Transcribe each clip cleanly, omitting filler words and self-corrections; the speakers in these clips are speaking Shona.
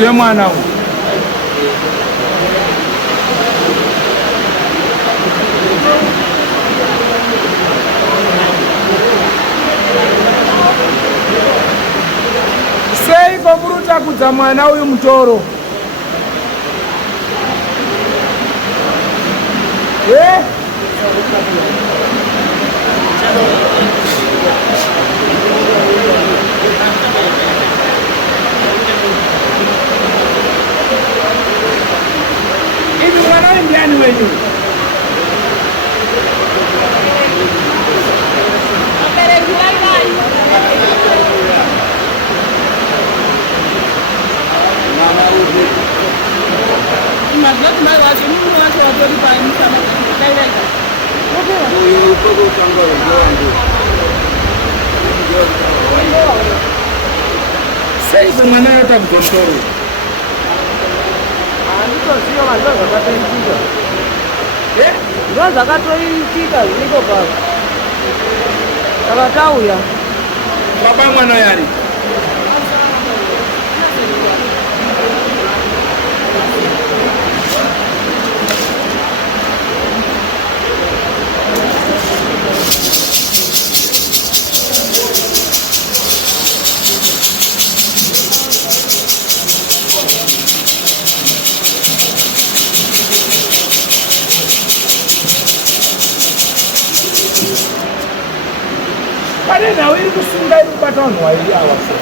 mudzi wemwana uyu. Seiko muri kutakudza mwana uyu mutoro? Ini mwana ndiani wenyu? Sei mwana yotakudzontoro. Anditoziva mazva zvakatoitika. Zva zvakatoitika zviriko pano. Saka tauya. Baba mwana yari? Pane nawe iri kusunga iri kubata vanhu vairi ava so.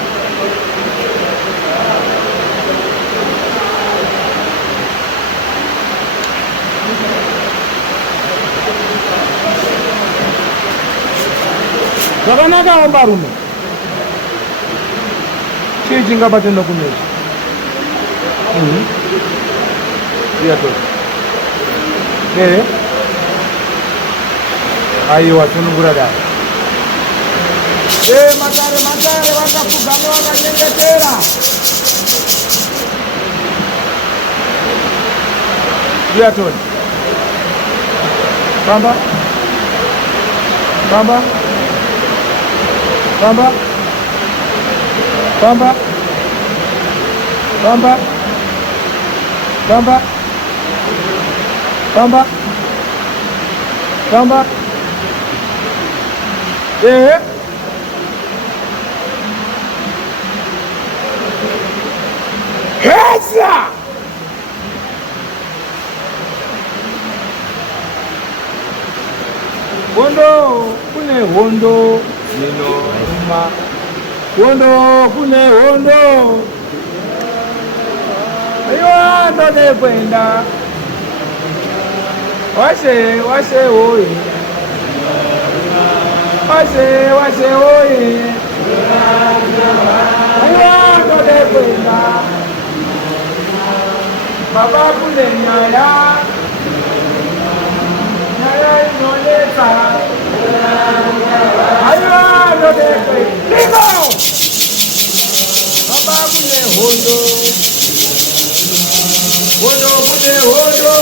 Zvakanaka vambarume. Chii chingabate nokunetsa? Ziyato. Aiwa sunungura dai. Matare vakapfugama vakanyengetera. Ziatoni. Bamba. Bamba. Bamba. Bamba. Bamba. Bamba. Bamba. Bamba. Heza! Hondo, kune hondo zvinoruma. Hondo, kune hondo. Aiwa, ndode kwenda. Washe oye. Washe oye. Aiwa, ndode kwenda. Baba kule nyaya inoleta. Aiwa, ndode kwenda. Ligo! Baba kule hondo. Hondo kule hondo.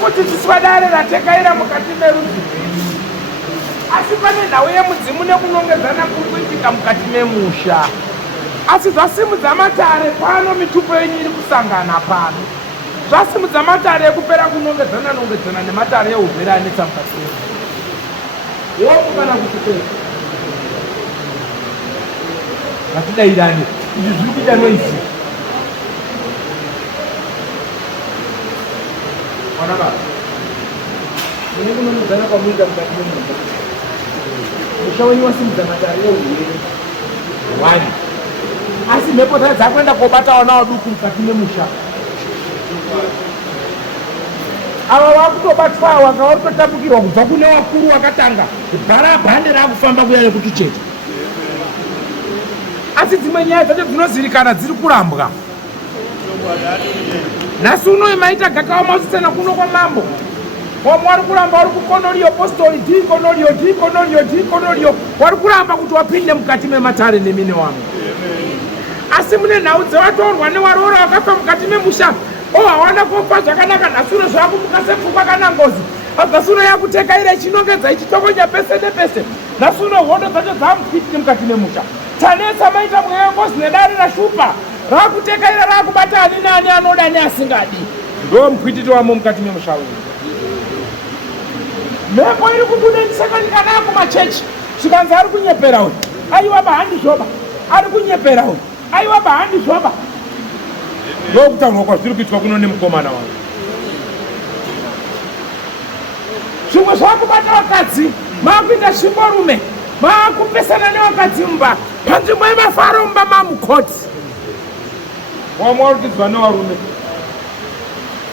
Kuti tiswadare ratekaira mukati merudzi. Asi pane nhau yemudzimu nekunongedzana kuri kuitika mukati memusha. Asi zvasimudza matare pano mitupo yenyu iri kusangana pano. Zvasimudza matare ekupera kunongedzana nematare eubvera anetsa mukati menyu. Woku kana kuti kwete. Ngatidairane. Izvi zviri kuita noizi. Mana baba? Ini kunongedzana kwamuita mukati memusha. Musha wenyu wasimudza matare eubvera. Wani. Asi mhepo dzakwenda kobata vana vaduku mukati memusha. ava vakutobatwa wanga varikutotapukirwa kubva kune wakuru wakatanga bhara bhande raakufamba kuya nekuti chete. Asi dzimwe nyaya dzacho dzinozivikana dziri kurambwa. Nhasi unoyi maita gakawa mausitsena kuno kwamambo wamwe wari kuramba wari kukonoriyo postori dhikonoriyo wari kuramba kuti wapinde mukati mematare nemine wangu. Asi mune nhau dzevatorwa newarora wakafa mukati memusha hawana kupa zvakanaka. Nhasuro zvakumuka sepfungwa kana ngozi azasuro yakutekaira ichinongedza ichitokonya pese nepese. Nhasuno hondo dzacho dzamupitire mukati memusha tanetsa maita mweya ngozi nedare rashupa raakutekaira raakubata ani nani anoda neasingadi. Ndo mupwititi wamo mukati memusha uyu. Mhepo iri kubuda ndisakanikana kumachechi zvikanzi ari kunyepera uyu aiwa bahandi zvoba ari kunyepera uyu aiwa bahandi zvoba. Ndokutaurwa kwazviri kuitwa kuno nemukomana wangu. Zvimwe zvakubata vakadzi maakuita zvimborume maakupesana nevakadzi mumba panzvimbo yemafaro mumba mamukoti. Wamwe warutidzwa nevarume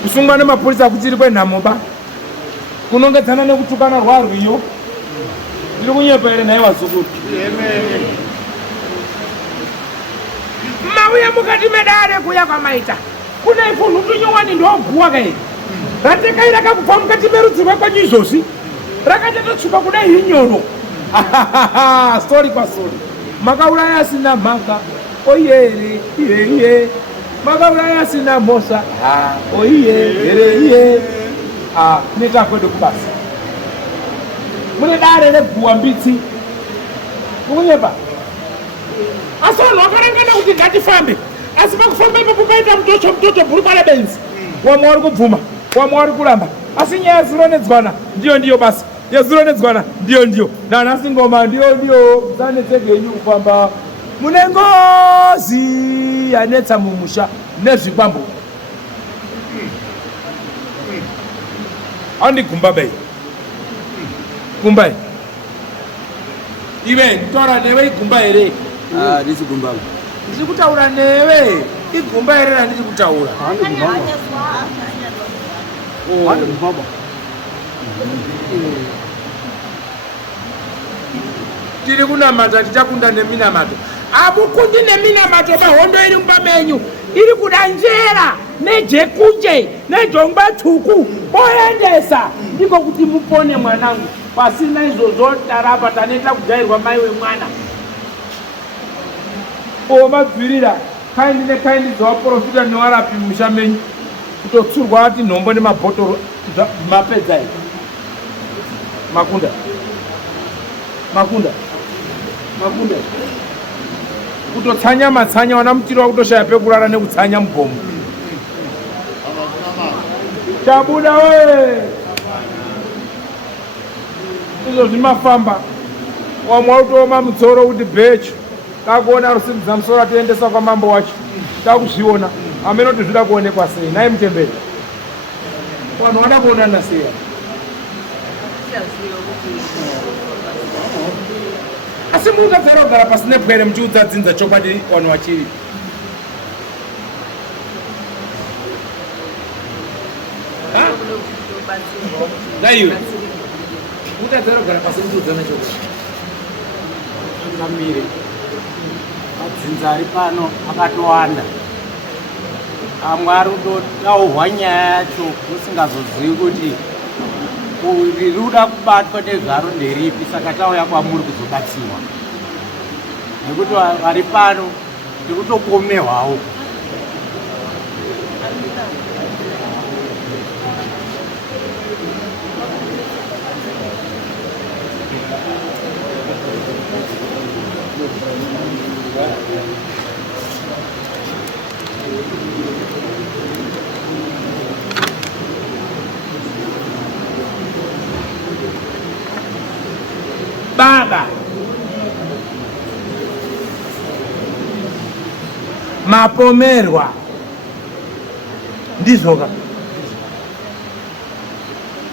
kusungwa nemapurisa kuchiri kwenhamoba kunongedzana nekutukana rwarwiyo. Ndiri kunyepa here nhai wazukuru? Mauya mukati medare kuya kwamaita kune ifunhu tunyowani ndoguwa kai ratekaira kakubva mukati merudzi rwekwanyu izvozvi rakatotsuka kudai hinyoro. Stori kwastori makauraya asina mhaka oiyere iye makauraya asina mhosva oiye here netakwedu kubasa mune dare reguwa mbitsi kunyepa. Asi vanhu vakarangana kuti ngatifambe asi pakufamba ipapo paita mutocho bhurukwa rebenzi wamwe wari kubvuma wamwe wari kuramba. Asi nyaya yezironedzwana ndiyo basi yezironedzwana ndiyo nanhasi ngoma ndiyo zanetsege yenyu kufamba mune ngozi yanetsa mumusha nezvikwambo. Andigumba bei gumbai ive nditaura newe igumba here? Ndisi gumba. Ndiri kutaura newe igumba here randiri kutaura. Tiri kunamata tichakunda neminamato. Amukundi neminamato pahondo iri mumba menyu iri kuda njera nejekunje nejongwa tsvuku moendesa ndiko kuti mupone mwanangu. Pasina izvozvo tarapa taneta kujairwa mai wemwana. Mabvirira kaindi nekaindi dzawaprofita newarapi musha menyu kutotsurwa ati nhombo nemabhotoro mapedza here. Makunda kutotsanya matsanya wana mutiro wakutoshaya pekurara nekutsanya mugomo. Tabuda we izvo zvimafamba wamwe wakutooma mutsoro kuti bhechu takuona rusimudza musoro atiendesa kwamambo wacho takuzviona amenoti zvida kuonekwa sei nai mutemberi vanhu vada kuonana sei? Asi mungagara kugara pasine pwere muchiudzadzinza chokwadi vanhu vachiri ngaiwe mutadzara kugara pasi muchiudzana chokwadi ngamire madzinza ari pano akatowanda. Amwe ari kutotaurwa nyaya yacho musingazozivi kuti riri kuda kubatwa nezvaro nderipi, saka tauya kwamuri kuzobatsiwa nekuti vari pano tiri kutokomerwawo. Baba mapomerwa ndizvoka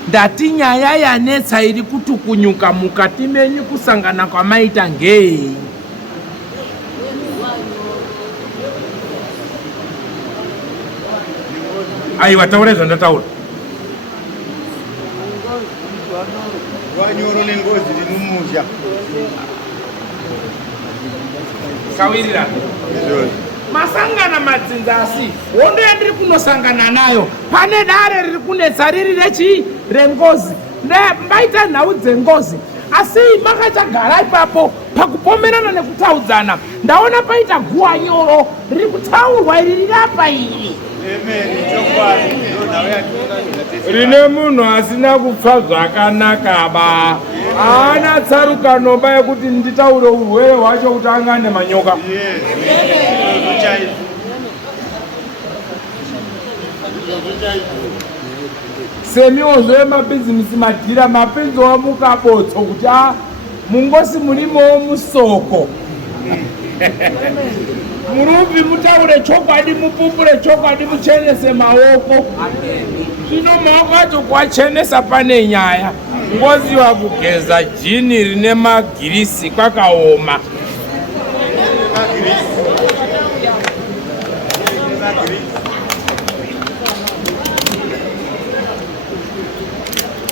ndati nyaya yanetsa iri kutukunyuka mukati menyu kusangana kwamaita ngei? Aiwa taura zvandataura Wanyoro nengozi rinumusha. Kawirira. Masangana madzinzasi wondo yandiri kunosangana nayo pane dare riri kunetsa riri rengozi mbaita nhau dzengozi asi makachagara ipapo pakupomerana nekutaudzana ndaona paita guwa nyoro riri kutaurwa iri riri apa iri rine munhu asina kupfa zvakanaka ba haana tsarukano yekuti nditaure urwere hwacho kuti angane manyoka. Semiwo zvemabhizinesi madhira mapinzo wamukabotso kuti mungosi murimowo musoko muruvi mutaure chokwadi mupupure chokwadi muchenese maoko zvino maoko acho kuachenesa pane nyaya ngoziwa kugeza jini rine magirisi kwakaoma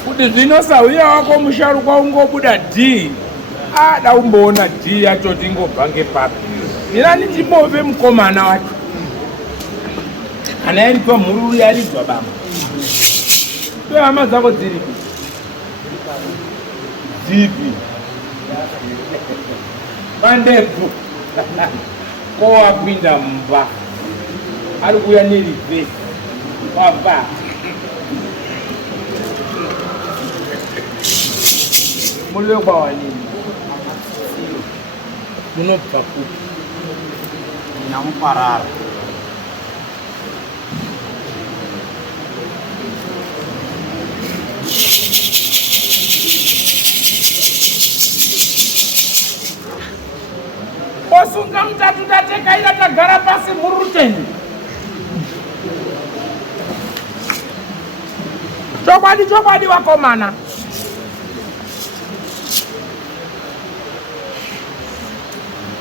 kuti zvino sauya wako musharukwa ungobuda d ada umboona d yacho tingobva ngepapi irani timbove mukomana wacho kana yari pamhururu yaridzwa baba hama dzako dziripi dzipi pandebvu kowapinda mumba ari kuuya nerivhesi wabva muri wekwawanini munobva kupi namuparara osunga mutatu tatekaira tagara pasi murutendi chokwadi wakomana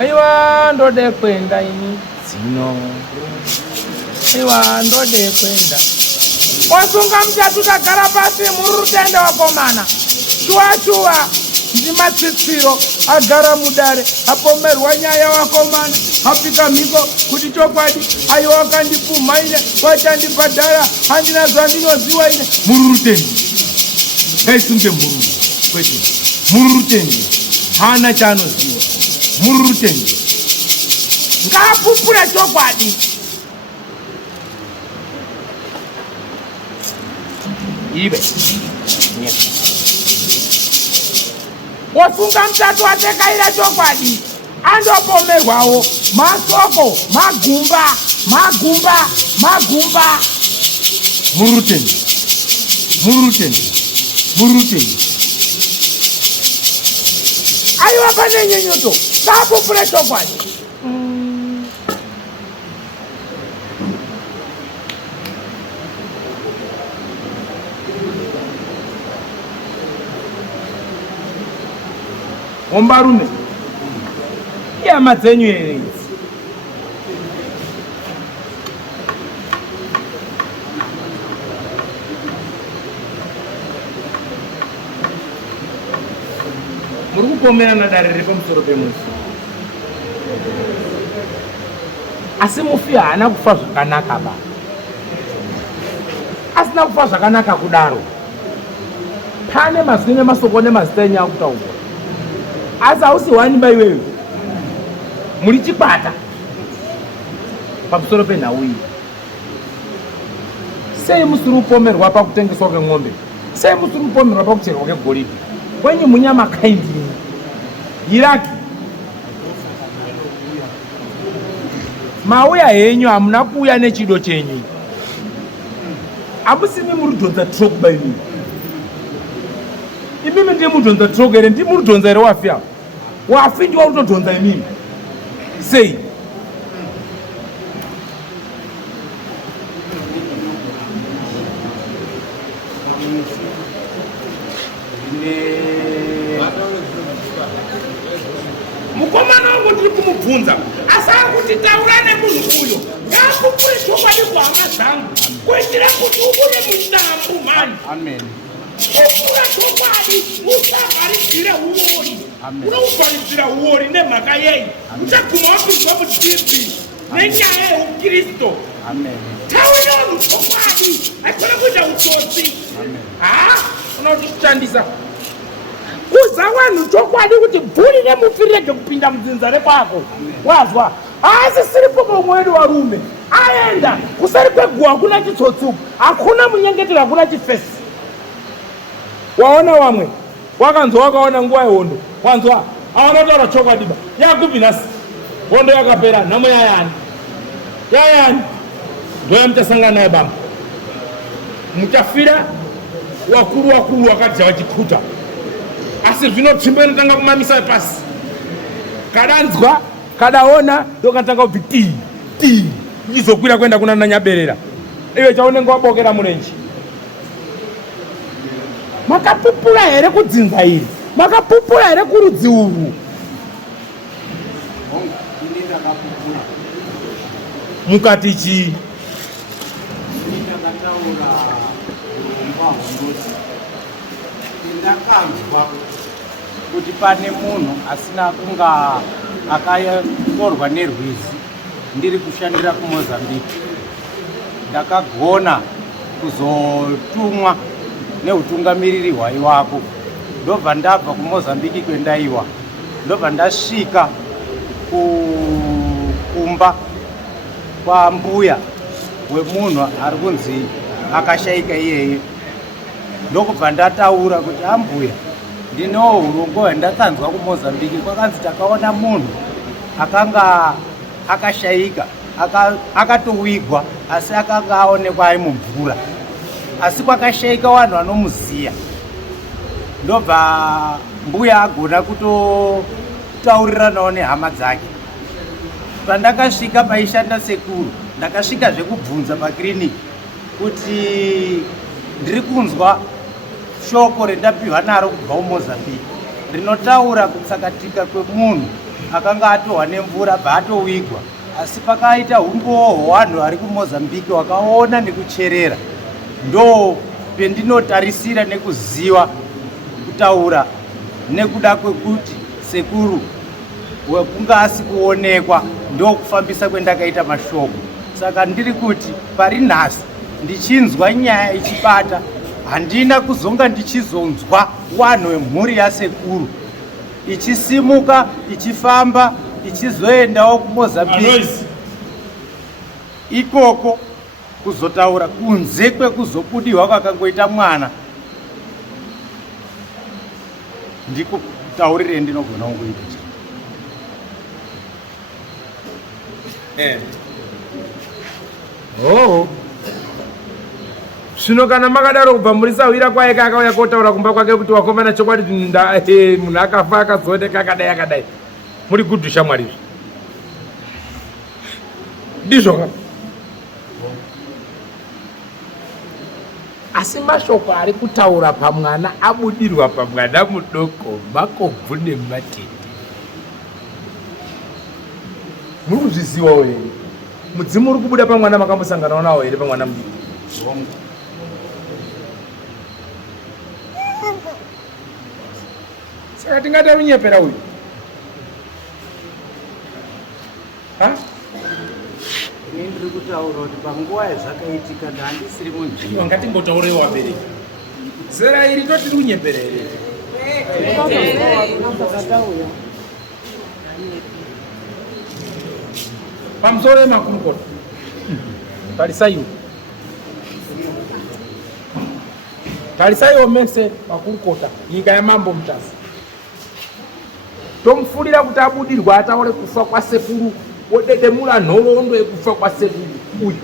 aiwa ndode kwenda ini dzino aiwa ndode kwenda osunga mutatu tagara pasi murutende wakomana shuwa ndimatsitsiro agara mudare apomerwa nyaya wakomana apika mhiko kuti chokwadi aiwa wakandipfumaine wachandibhadhara handina zvandinoziwa ine murutende aisunge mururu kwete murutende hana chaanoziwa murutende ngaapupure chokwadi ive wosunga mutatu atekaira chokwadi andopomerwawo masoko magumba murutende aiwa pane nyenyoto ngaapupure chokwadi ombarume ihama dzenyu here idzi muri kupomerana dare riri pamusoro pemusi asi mufi haana kufa zvakanaka ba asina kufa zvakanaka kudaro pane mazwi nemasoko nemazita enyu akutaurwa asi hausi wani baiwewe muri chikwata pamusoro penhau iyi sei musiri kupomerwa pakutengeswa kweng'ombe sei musiri kupomerwa pakucherwa kwegoridhe kwenyu munyama kaindini iraki mauya henyu hamuna kuuya nechido chenyu hamusimi muri dhonza troku baiwewe imimi ndiye mudhonza troku here ndi muri dhonza here wafi apo wafi ndiwa kutodhonza imimi sei mukomana wangu ndiri kumubvunza asi ari kuti taura nemunhu uyo ngakupure chokwadi kuhanga dzangu kuitira kuti ubune mutambu mani amen Ukura chokwadi usavharidzire uori. Unovharidzira uori nemhaka yei? Uchaguma wapinzwa mudzipi nenyaya yeukristu. Taura vanhu chokwadi, haikona kuita utsotsi. Unoda kushandisa kuza vanhu chokwadi kuti bvuri nemupfi rege kupinda mudzinza rekwako. Wazwa? Asi siripo mumwe wedu varume aenda kusari kweguwa kuna chitsotsi uku, hakuna munyengetero, hakuna chifesi. Waona vamwe wakanzwa wakaona nguva yehondo, wanzwa havana taura chokwadi ba yakupi nhasi hondo yakapera, nhamo yayani ndoya muchasangana naye bamba, muchafira wakuru wakadya vachikuta. Asi zvino tsvimbo inotanga kumamisa pasi, kadanzwa kadaona ndokatanga kubvi ti izokwira kuenda kuna nanyaberera. Iwe chaunenge wabokera murenje, makapupura here kudzinza iri? Makapupura here kurudzi urwu? Mukati chii? Ndakanzwa kuti pane munhu asina kunga akatorwa nerwizi ndiri kushandira kuMozambique. Ndakagona kuzotumwa neutungamiriri hwaiwako, ndobva ndabva kuMozambique kwendaiwa, ndobva ndasvika kumba kwambuya wemunhu ari kunzi akashayika iyeye. Ndokubva ndataura kuti ambuya, ndinewo urongwa hwandakanzwa kuMozambique, kwakanzi takaona munhu akanga akashayika, akatowigwa, asi akanga aonekwa ari mumvura, asi kwakashayika vanhu vanomuziya. Ndobva mbuya agona kutotauriranawo nehama dzake. Pandakasvika paishanda sekuru, ndakasvika zvekubvunza pakiriniki kuti ndiri kunzwa shoko rendapiwa naro kubva kuMozambique rinotaura kutsakatika kwemunhu akanga atohwa nemvura bva atowigwa, asi pakaita umbowo hwavanhu vari kuMozambique wakaona nekucherera. Ndo pendinotarisira nekuziva kutaura nekuda kwekuti sekuru wekunga asi kuonekwa ndokufambisa kwendakaita mashoko. Saka ndiri kuti pari nhasi ndichinzwa nyaya ichibata, handina kuzonga ndichizonzwa wanhu wemhuri yasekuru ichisimuka, ichifamba, ichizoendawo kuMozambique ikoko kuzotaura kunze kwekuzobudirwa kwakangoita mwana. Ndiko kutaurire ndinogona kungoita. Zvino kana makadaro kubva muri sawira kwaeka akauya kotaura kumba kwake kuti wakomana chokwadi munhu akafa akazooneka akadai, muri gudhu shamwari izvi ndizvo. Asi mashoko ari kutaura pamwana abudirwa pamwana mudoko, makobvu nematete. Muri kuzvizivawo here? Mudzimu uri kubuda pamwana makambosanganawo nawo here pamwana mudiki? Saka tingada unyepera uyu. Ini ndiri kutaura kuti panguva yazvakaitika ndandisiri munzvimbo. Ngatimbotaurei wabereki. Zera iri toti unyepera here. Pamusoro yemakurukota. Tarisaiwo. Tarisaiwo mese makurukota nyika yamambo mutasi. Tomufurira kuti abudirwa ataure kufa kwasekuru, odedemura nhoroondo yekufa kwasekuru uyu.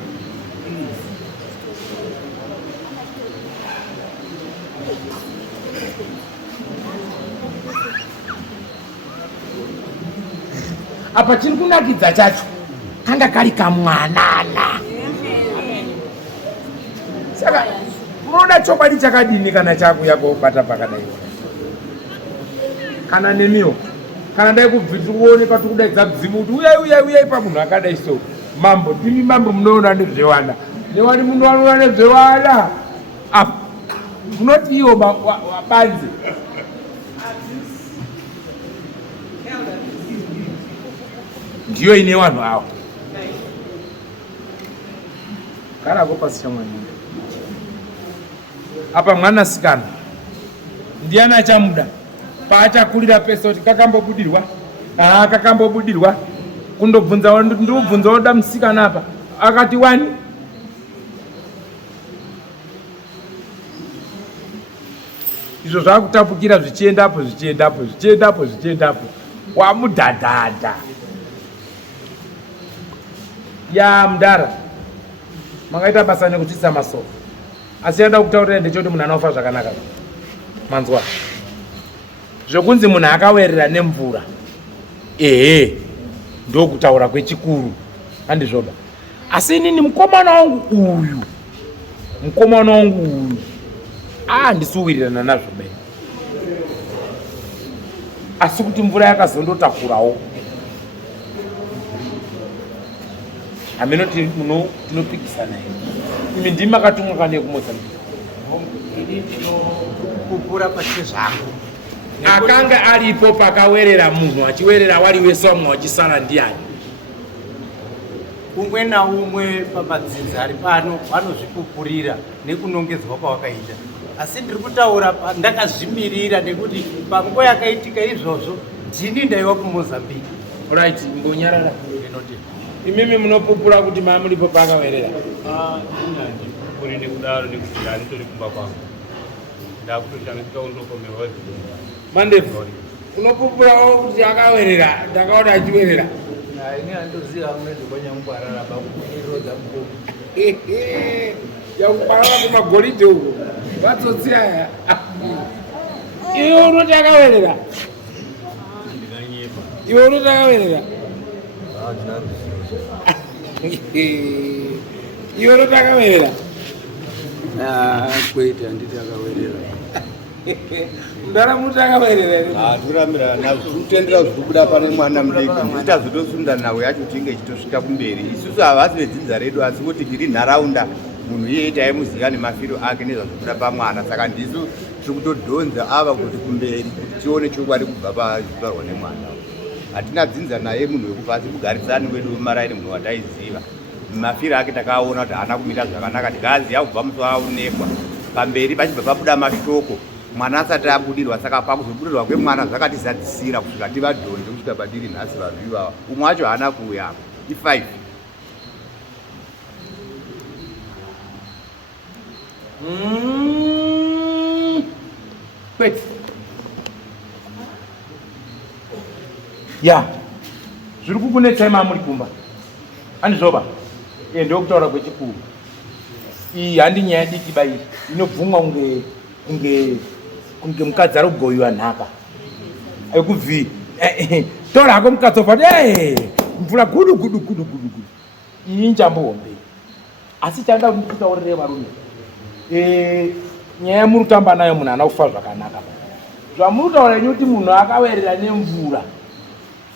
Apa chiri kunakidza chacho kanga kari kamwanana. Saka unoda chokwadi chakadini kana chakuya kobata pakadai? Kana nemiwo kana dai kubviti kuoneka tikudaidza mzimu kuti uyai pamunhu akadai so mambo. Timi mambo munoona nezvewanda, newani munhu anoona nezvewanda. Apa munoti iwo wabanze ndiyo ine vanhu ava garako pasi chamwanyika apa mwanasikana ndiani achamuda paachakurira pesa kuti kakambobudirwa kakambobudirwa kundobvunza ndibvunza oda musikana apa akati wani izvo zvakutapukira zvichiendapo wamudhadhadha ya mudhara mangaita basa nekutisa masoro asi yada kutaurira ndechoti munhu anofa zvakanaka manzwa zvokunzi munhu akawerera nemvura ndokutaura kwechikuru handizvoba asi inini mukomana wangu uyu handisuwirirana nazvo bene asi kuti mvura yakazondotakurawo haminoti tinopikisana here imi ndimi makatumwa kane kumozambika kupura pasi zvangu akanga aripo pakawerera munhu achiwerera wari wese wamwe wachisara ndiani umwe naumwe pamadzidzi ari pano vanozvipupurira nekunongedzwa kwawakaita asi ndiri kutaura ndakazvimirira nekuti panguva yakaitika izvozvo ndini ndaiva kumozambika right mbonyarara imimi munopupura kuti maa mulipo pakawerera kuri nekudaro nekuti ndanitori kumba kwangu ndakutoshamisa undokomerwa mandefu unopupurawo kuti akawerera ndakaona achiwerera ini handoziva amwe ndokonyamukwarara bakukunyirodza mukomo yakukwarara kumagolide uko vatsotsi aya iwe unoti akawerera iwe unoti akawerera iwe unoti akawerera kwete handiti akawerera ndaramuti akawerera turamira nazvo kutendera zvikubuda pane mwana mudiki ndita zotosunda nhau yacho tinge ichitosvika kumberi isusu havasi vedzinza redu asi kuti tiri nharaunda munhu iyeita aimuziva nemafiro ake nezvazvobuda pamwana saka ndisu tiri kutodhonza ava kuti kumberi kuti tione chokwadi kubva pazviparwa nemwana hatina dzinza naye munhu wekupasi kugarisani wedu wemaraini munhu wataiziva mafiro ake takaona kuti haana kumira zvakanaka tikaziva kubva musi aonekwa pamberi pachibva pabuda mashoko mwana asati abudirwa saka pakuzobudirwa kwemwana zvakatizadzisira kusvika tivadhonze kusvika padiri nhasi vavivava umwe wacho haana kuuya i5 kwete ya zviri kukunetsai mamuri kumba handizvoba ndokutaura kwechikuru iyi handi nyaya diki bairi inobvumwa kunge mukadzi ari kugoyiwa nhaka ekubvi tora hako mukadzi ofa mvura gudu iyi njambohombei asi chanda kutaurire varume nyaya yamuri kutamba nayo munhu ana kufa zvakanaka zvamuri kutaura inyu kuti munhu akawerera nemvura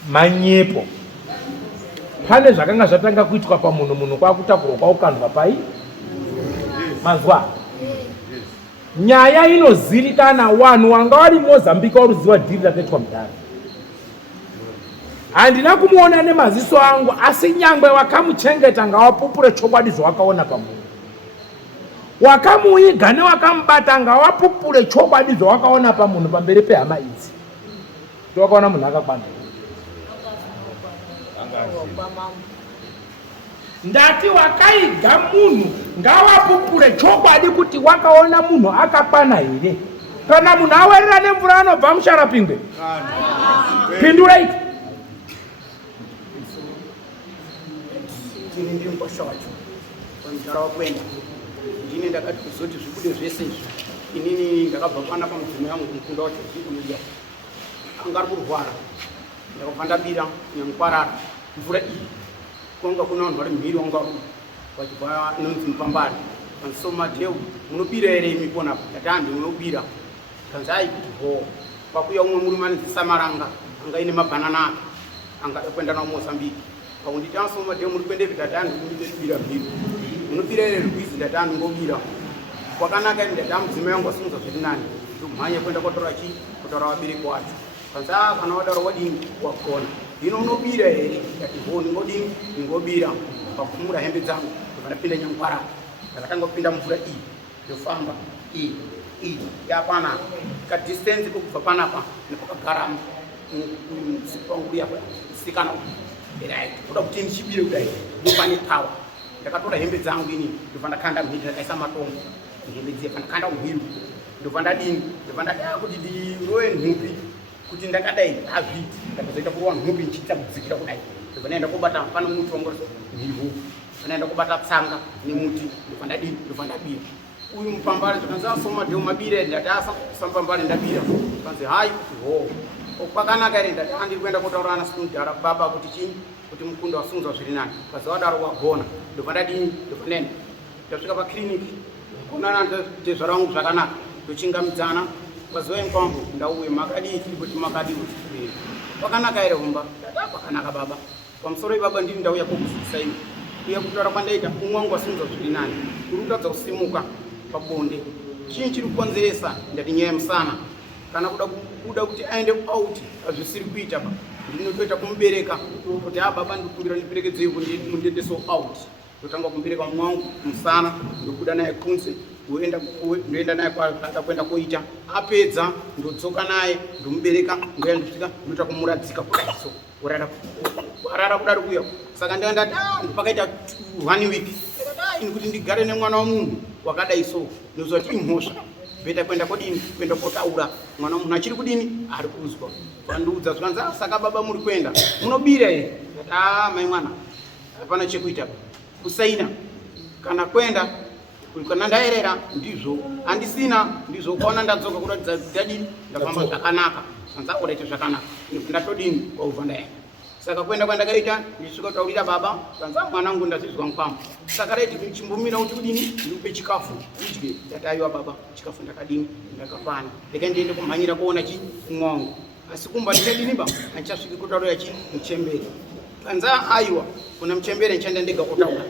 manyepo pane zvakanga zvatanga kuitwa pamunhu kwakutakurwa kwaukandwa pai mazwa nyaya inozivikana wanhu wanga wari mozambika waruziva dhiri rakaitwa mudhara handina kumuona nemaziso angu asi nyangwe wakamuchengeta ngawapupure chokwadi zvawakaona pamunhu wakamuiga newakamubata ngawapupure chokwadi zvawakaona pamunhu pamberi pehama idzi towakaona munhu akakwana ndati wakaiga munhu ngawapupure chokwadi kuti wakaona munhu akakwana here kana munhu awerera nemvura anobva musharapingwe pinduraiti ini ndiri mukwasha wacho pamutara wakwenda ndine ndakati kuzoti zvibude zvese izvi inini ndakabva pana pamudzimu yangu kumukunda wacho zikuuya anga ari kurwara ndakabva ndabira nyamukwarara mvura iyi kwanga kuna vanhu vari mhiri wanga vachibva nonzi mupambari vansomadheu munobira here imi pona tatandi munobira kanzi ai kuti ho pakuya umwe murume anonzi samaranga anga ine mabhanana ake anga kwenda nawo mozambiki pakunditi ansomadheu muri kuendeve tatandi munobira mhiri munobira here rikwizi tatandi ngobira kwakanaka ndati mudzimai wangu asunza zviri nani ndomhanye kuenda kotora chii kutora vabereki wacho kanza kana wadaro wadini wagona hino unobira here ndati ho ndingodini ndingobira pakumura hembe dzangu ndopandapinda nyangwarara ndakatanga kupinda mvura iyi ndofamba iyi yapana kadistance kokubva panapa nepakagara musipa wangu uya sikana right kuda kuti ndichibire kudai ndopane power ndakatora hembe dzangu ini ndobva ndakanda mhiri ndakaisa matombo hembe dziye pandakanda muhwiru ndobva ndadini ndobva ndada kuti ndirowe nhupi kuti ndakadai hazviti ndakazoita kurowa nhupi ndichiita kudzikira kudai ndobva ndaenda kobata pane muti wangu mhiri ndaenda kobata tsanga nemuti ndobva ndadini ndobva ndabira uyu mupambare zvakanzi asoma dheu mabire ndati asambambare ndabira kanzi hai kuti ho kwakanaka here ndati andiri kuenda kotaura ana sikudhara baba kuti chii kuti mukundo wasunzwa zviri nani kazawadaro wagona ndobva ndadini ndobva ndaenda ndasvika pakiriniki kunana tezvara wangu zvakanaka tochingamidzana kwazuva imkwambo ndauye makadii tiri kuti makadii kuti kwakanaka here humba ndati kwakanaka baba pamusoro ibaba ndiri ndauya kokuzidzisa imi uye kutaura kwandaita umwe wangu wasunzwa zviri nani uri kutadza kusimuka pabonde chii chiri kukonzeresa ndati nyaya yemusana kana kuda kuti aende out hazvisiri kuita pa ndinotoita kumubereka kuti baba ndikumbira ndiperekedze ivo mundendeso out ndotanga kumubereka mwangu musana ndobuda naye kunze ndoenda naye kwaada kuenda koita apedza ndodzoka naye ndomubereka ndoya ndosvika ndoita kumuradzika kudaiso warara kudari kuya saka ndaenda pakaita 1 week ini kuti ndigare nemwana wamunhu wakadai so ndozoti imhosva beta kuenda kodini kuenda kotaura mwana wamunhu achiri kudini ari kuzwa vandiudza zvikanzi saka baba muri kuenda munobira here mai mwana hapana chekuita kusaina kana kwenda kana ndaerera ndizvo handisina ndizvo ukaona ndadzoka kuratidza dadini ndafamba zvakanaka kanza kudaita zvakanaka ndatodini kwaubva ndaenda saka kwenda kwandakaita ndisvika kutaurira baba kanza mwanangu ndazizwa mukwambo saka raiti chimbomira kuti kudini ndikupe chikafu udye ndati aiwa baba chikafu ndakadini ndakapana ndikaendiende kumhanyira kuona chi mwangu asi kumba ndichadini ba andichasvike kutaurira chi muchembere kanza aiwa kuna muchembere ndichaenda ndega kutaura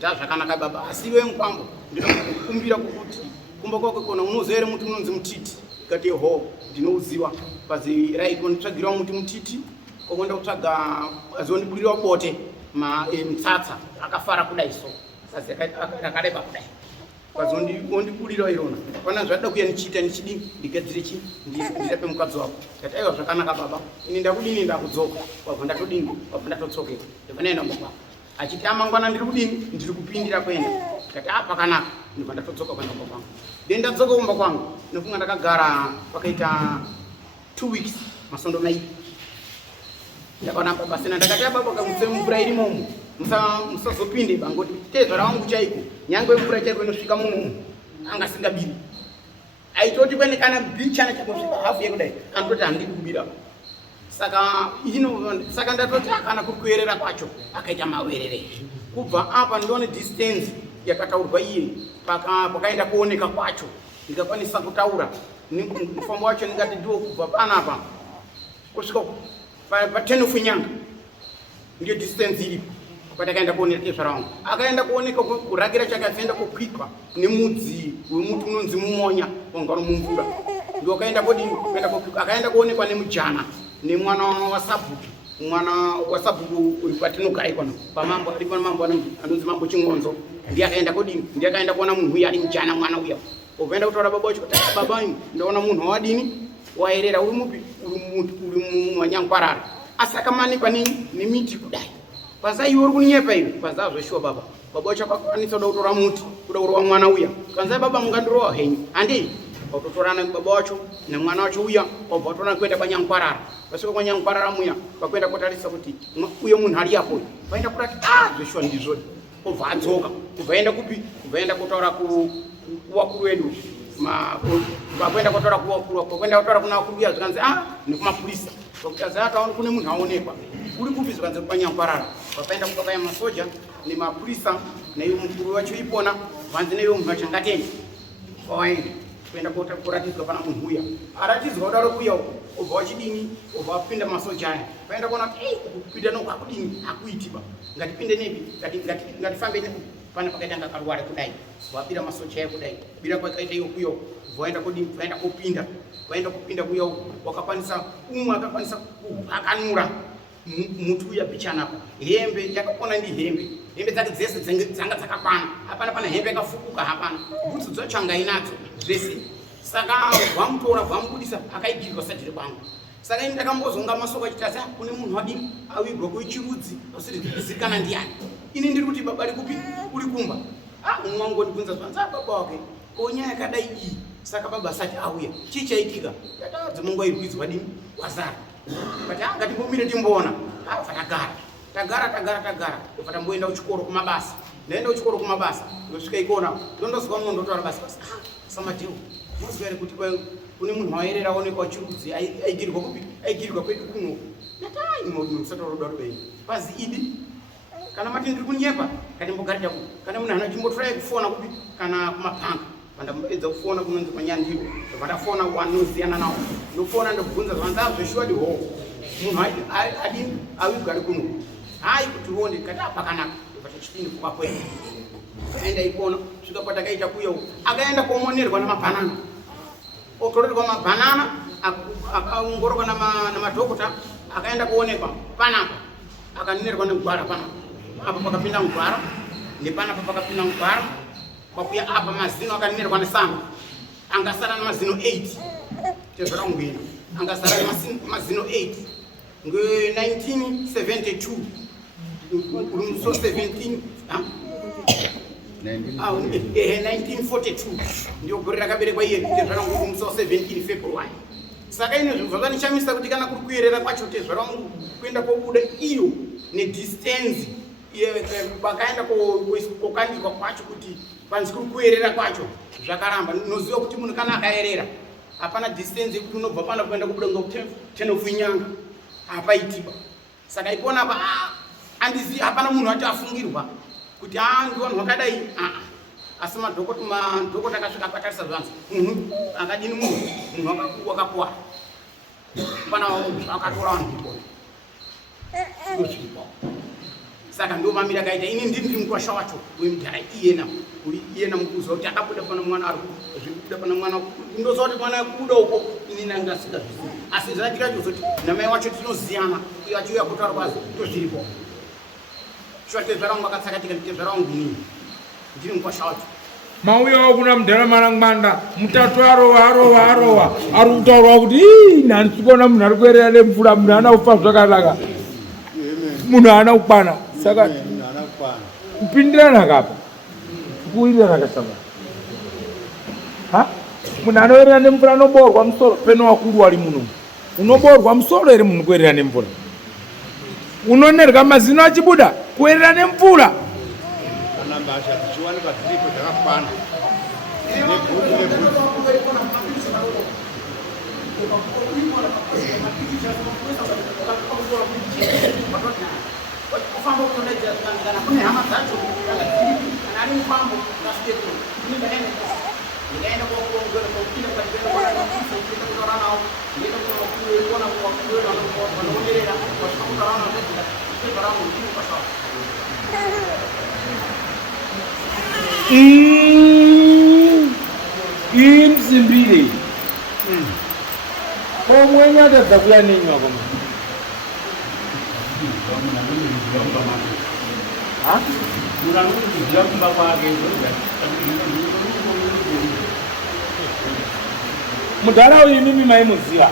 kati zvakanaka baba asi iwe mukwambo ndinokukumbira kuti kumba kwako kona unoziva here muti unonzi mutiti kati ho ndinouziva pazi raiko nditsvagirwa muti mutiti kokwenda kutsvaga azondibudirawo bote mutsatsa akafara kudai so sazi akareba kudai kwazondibudirawo irona pana zvada kuya ndichiita ndichidini ndigadzire chi ndirape mukadzi wako kati aiwa zvakanaka baba ini ndakudini ndakudzoka wabva ndatodini wabva ndatotsokera ndibva ndaenda mukwa achiti amangwana ndiri kudini ndiri kupindira kuenda kati pakanaka ndibva ndatodzoka kuenda kumba kwangu ndendadzoka kumba kwangu nofunga ndakagara pakaita 2 weeks masondo mairi ndakaona baba sena ndakati baba kamutse mvura irimomo musazopinde bangoti tezvara wangu chaiko nyangwe mvura chaiko inosvika munomu anga singabiri aitoti kwene kana bichana chakosvika hafu yekudai anototi handidi kubira saka ndatoti akana kukuerera kwacho akaita mawerere kubva apa ndione distance yakataurwa iye pakaenda kuoneka kwacho ndikakwanisa kutaura mufambo wacho ndingati ndiwo kubva panapa kusvika pa10 nyanga ndiyo distance iripo patakaenda kuoneka tezvarawangu akaenda kuoneka kuragira chake achienda kokwikwa nemudzi wemuti unonzi mumonya wanga mumvura ndio akaenda kodini akaenda kuonekwa nemujana nemwana wasabhuku uri kwatinogara ikona pamambo aripo mambo anonzi mambo Chingonzo ndiye akaenda kodini ndiye akaenda kuona munhu uya ari mujana mwana uya obvenda kutaura baba wacho kuti baba ndaona munhu wadini waerera uri mupi uri manyangwarara asi akamanikwa nemiti kudai paza iwe uri kuninyepa iwe paza zveshuwa baba wacho akakwanisa kuda kutora muti kuda kurowa mwana uya kanza baba mungandirowa henyu handei watotorana baba wacho nemwana wacho uya wabva watorana kuenda panyangwarara pasvika kwanyangwarara muya pakuenda kotarisa kuti uye munhu ari yapo vaenda kurati zveshuwa ndizvoni obva adzoka kubvaenda kupi kubvaenda kutaura kuvakuru vedu vakuenda kutaura kuvakuru kwakuenda kutaura kuna vakuru uya zvikanzi nekumapurisa pakuti azataona kune munhu aonekwa uri kupi zvikanzi panyangwarara vapaenda kukapaya masoja nemapurisa naiwe mukuru wacho ipona vanzi naiwe munhu wacho ngatende kwawaenda kuenda kuratidzwa pana munhu uya aratidzwa kudaro kuya obva wachidini obva wapinda masoja aya paenda kuona kuti kupinda nokwakudini hakuitiba ngatipinde nepi ngatifambe pana pakaitanga karuware kudai wabira masocha aya kudai bira kwakaita iyo kuyo vaenda kodini vaenda kupinda kuya wakakwanisa umwe akakwanisa kuhakanura mutu uya bichanapa hembe yakakona ndi hembe dzake dzese dzanga dzakakwana hapana pana hembe yakafukuka hapana bhutsu dzacho anga inadzo zvese saka vamutora vamubudisa akaigirwa satiri kwangu saka ini ndakambozonga masoko achitasa kune munhu wadini awigwa kuichirudzi asizikana ndiani ini ndiri kuti baba rikupi uri kumba umwe wangu ndibvunza zvanza baba wake onyaya yakadai iyi saka baba asati auya chii chaitika yataadze mungu irwidzwa dini wazara kati ngatimbomire timboona tagara tamboenda kuchikoro kumabasa ndaenda kuchikoro kumabasa ndosvika ikona ndondozwa mumwe ndotaura basi samadhiwo mozwa ere kuti kune munhu waerera aonekwa chirudzi aigirirwa kupi aigirirwa kwedu kuno natai pazi idi kana mati ndiri kunyepa katimbogarira kuti kana munhu hana chimbotorai kufona kupi kana kumapanga pandambopedza kufona kunonzi manyandiwo pandafona wanoziyana nawo ndofona ndobvunza zvanzazveshuwadi ho munhu adini awigari kuno hai kuti uone kati apakanaka patachitini kukakwena aenda ikona svika patakaita kuyawo akaenda kuomonerwa namabhanana otorerwa mabhanana akaongororwa namadhokota akaenda kuonekwa panapa akanerwa negwara panapa apa pakapinda mugwara nepanapa pakapinda mugwara kwakuya apa mazino akanerwa nesamba angasara namazino 8 tezvarangwina angasara namazino 8 nge1972 so 17 1942 ndio gore rakaberekwa iye tezvarangu muso 17 February saka ine zvinhu zvakanichamisa kuti kana kuri kuyerera kwacho tezvarangu kuenda kobuda iyo nedistance pakaenda kokandikwa kwacho kuti panzi kuri kuyerera kwacho zvakaramba noziva kuti munhu kana akayerera hapana distance yekuti unobva pana kuenda kubuda ngo10 of inyanga hapaitiba saka ipona apa andizi hapana munhu ati afungirwa kuti ndi vanhu vakadai asi madhokota akasvika akatarisa zvanzi akadini munhu wakakuwara pana akatora vanhu ikona ndozvipa saka ndo mamira akaita ini ndiri mukwasha wacho wemudhara iyena mukuziva kuti akabuda pana mwana ari zvirikubuda pana mwana ndoziva kuti mwana akubuda uko ini nangasingazvizivi asi zvatika chozoti namai wacho tinoziyana uyo achiuya kutaura kwazi tozviripo tezvarangu akatsakatika tezvarangu nini ndiri mukwasha wacho mauyawo kuna mudhara marangwanda mutatu arowa ari kutaurwa kuti nhani tikuona munhu ari kuerera nemvura munhu ana kufa zvakanaka munhu ana kukwana saka kupindirana kapa kuwirirana kasanga munhu anoerera nemvura anoboorwa musoro pene wakuru wari muno unoboorwa musoro here munhu kuerera nemvura unonerwa mazino achibuda kuerera nemvura kana mbasha dzichiwanikwa dziripo dzakakwana kune hama dzacho kana ari mufambo kasvikepo ndikaenda kokupinda kutaura nawo ndikaona vanoonerera vasvika kutaura nawo zvezvarangu ndiri kwashaa imsimbire omwenyatadza kuya nenywa mudhara uyu mimi maimuziva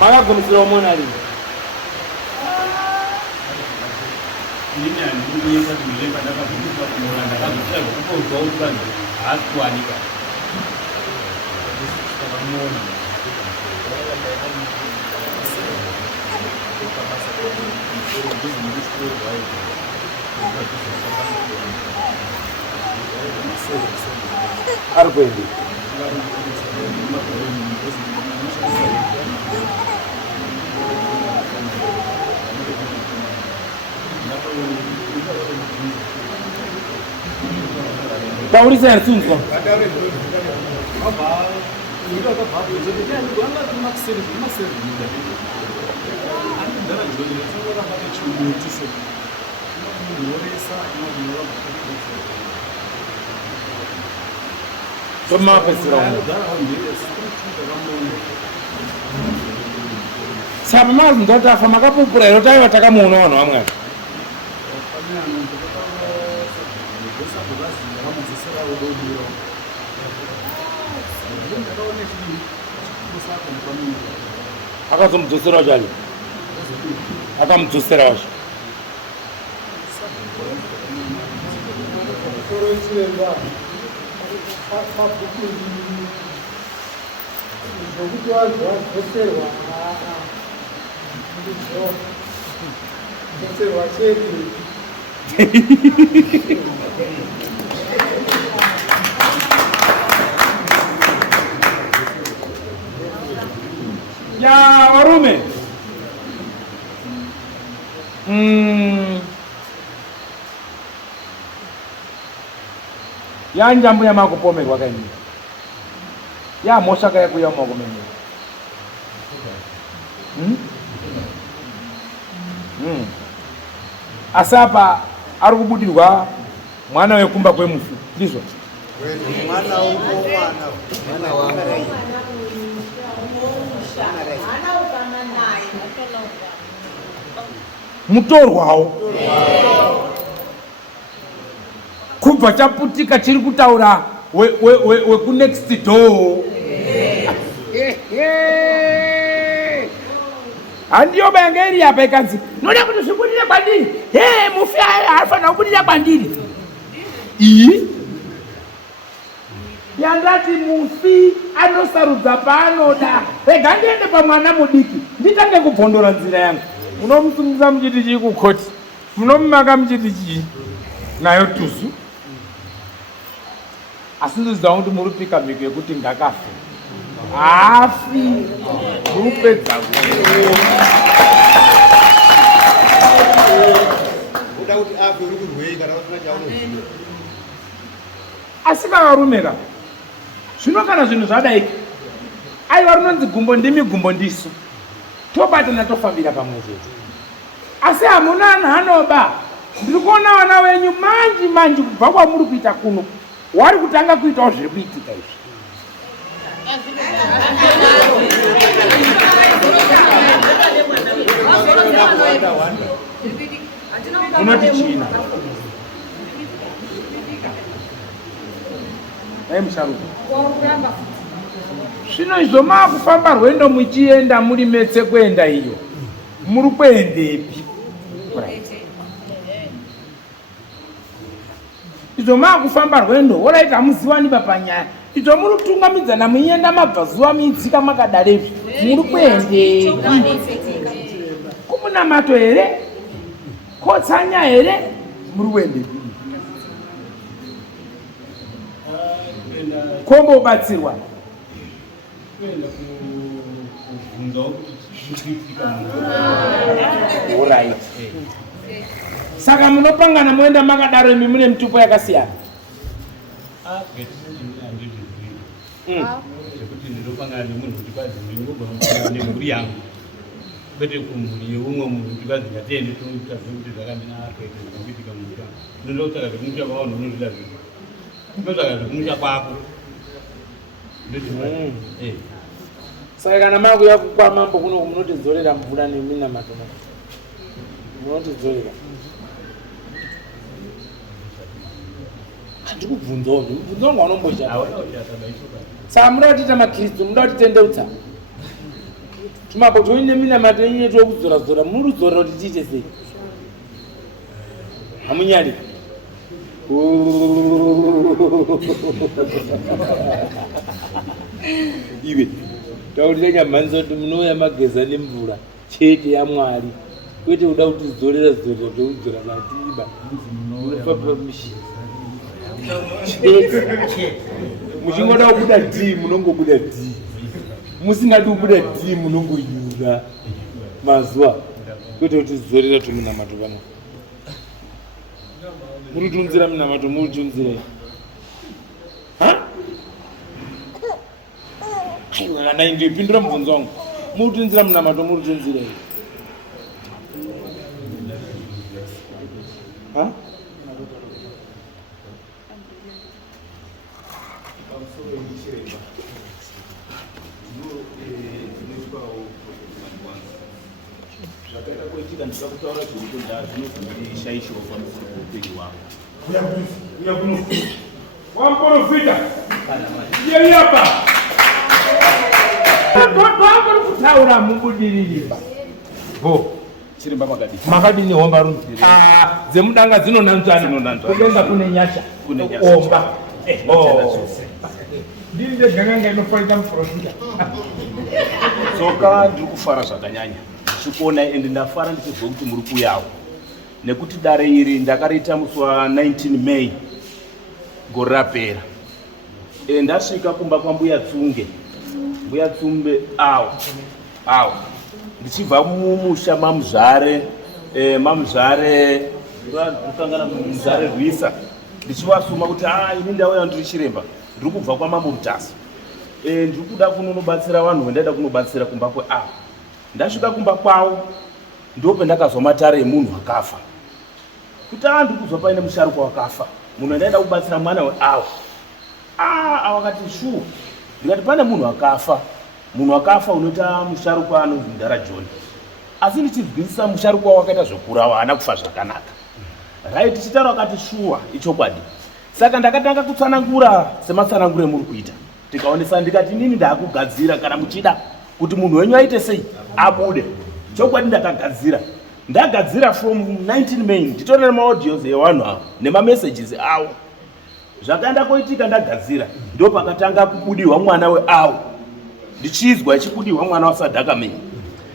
makagumisira umona rini arikuendi paulisa yarsunzwa tomapesera sapa mazi ndatafa makapupura iro taiva takamuona vanhu vamwana akazomudzosera chali akamudzosera wacho zvokuti vanhu vadzoserwa dzoserwa cheri ya varume yanjambo yamakupomerwa kaini yamosha kaya kuya makomeni asi apa ari kubudirwa mwana wekumba kwemufi ndizvo mutorwawo kubva chaputika chiri kutaura wekunext door handiyoba yanga iri apa ikanzi noda kuti zvibudire kwandiri mufi afanira kubudira kwandiri iyi yandati mufi anosarudza paanoda rega ndiende pamwana mudiki nditange kubvondora nzira yangu munomusungisa muchiti chii kukoti munomumaka muchiti chii nayo tusu asi ndoziva kuti muri pika mhiko yekuti ngakafe hafi murupedza asi kavarumera zvino kana zvinhu zvadaiki aiva rinonzi gumbo ndimi gumbo ndisu tobatana tofambira pamwe zvedu asi hamuna nhanoba ndiri kuona vana venyu manji manji kubva kwamuri kuita kuno wari kutanga kuitawo zviri kuitika izvi unoti china ai musharuka zvino izvo maakufamba rwendo muchienda muri metse kuenda iyo muri kuendepi izvo maakufamba rwendo orait hamuziwani bapanyaya izvo muri kutungamidzana muienda mabva zuva muidzika makadarevi muri kuendepi kumunamato here kotsanya here muri kuendepi kombobatsirwa Alright. Saka munopangana moenda makadaro imi mune mitupo yakasiyana. Kuti ndinopangana nemunhu kuti kwazi ndinogona nemhuri yangu kwete kumhuri yeumwe munhu kuti kwazi ngatiende toita zvekuti zvakanaka kuitika mhuri yangu ndinotsvaka zvekumusha kwavanhu unozvida zvino unotsvaka zvekumusha kwako saka kana makuya kwamambo kuno munotidzorera mvura nemina matomati munotidzorera ndikubvunzawo ndikubvunzawo ngaunomboshata saka muda kutiita makristu muda kutitendeutsa tumapo toine mina matenye tokudzora muri kudzorera kuti tiite sei hamunyari iwe taurira nyamhanza kuti munouya mageza nemvura chete yaMwari kwete uda kutidzorera toudzora matiba papamushini muchingoda kubuda d munongobuda d musingadi kubuda d munongoyura mazuva kwete kutidzorera tomunamato pano muri kutunzira munamato muri kutunzirai kana ndipindura mubvunzo wangu muri kutunzira munamato muri kutunzirai zvakaita kuitika ndikakutaura zvirikunda zvinozondishaishawo pamusoro poupenyu hwangu. Wamprofita yeyapa twakuri kutaura mubudiririba bo chiremba makadini homba runziri dzemudanga dzinonanzvana kudenga kune nyasha omba ndiri ndeganganga inofarika muprofita tsoka ndiri kufara zvakanyanya ndichikuona ende ndafara ndichizwa kuti muri kuyawo nekuti dare iri ndakariita musi wa 19 May gore rapera. Ndasvika kumba kwambuya Tsunge, mbuya Tsumbe awo ndichibva mumusha mamuzvare kukangana muzvare Rwisa ndichivasuma kuti ini ndauya ndiri chiremba ndiri kubva kwamambo Mutasa, ndiri kuda kunobatsira vanhu vendaida kunobatsira kumba kweawo. Ndasvika kumba kwawo ndope ndakazwa matare emunhu akafa, kuti ndiri kuzwa paine musharukwa wakafa, munhu andaida kubatsira mwana weawo. Akati shuwa, ndikati pane munhu akafa unoita musharukwa anonzi Mudhara John, asi ndichibvisa musharukwa wakaita zvokurawa haana kufa zvakanaka. Right, chitaro akati shuwa ichokwadi. Saka ndakatanga kutsanangura sematsananguro emuri kuita. Tikaonesa ndikati nini ndakugadzira kana muchida kuti munhu wenyu aite sei abude. Chokwadi ndagadzira from 19 May nditorera maaudios evanhu avo nemamessages avo. Zvakaenda koitika ndagadzira ndo pakatanga kubudirwa mwana weawo. Ndichizwa ichibudirwa mwana waSadhaka May.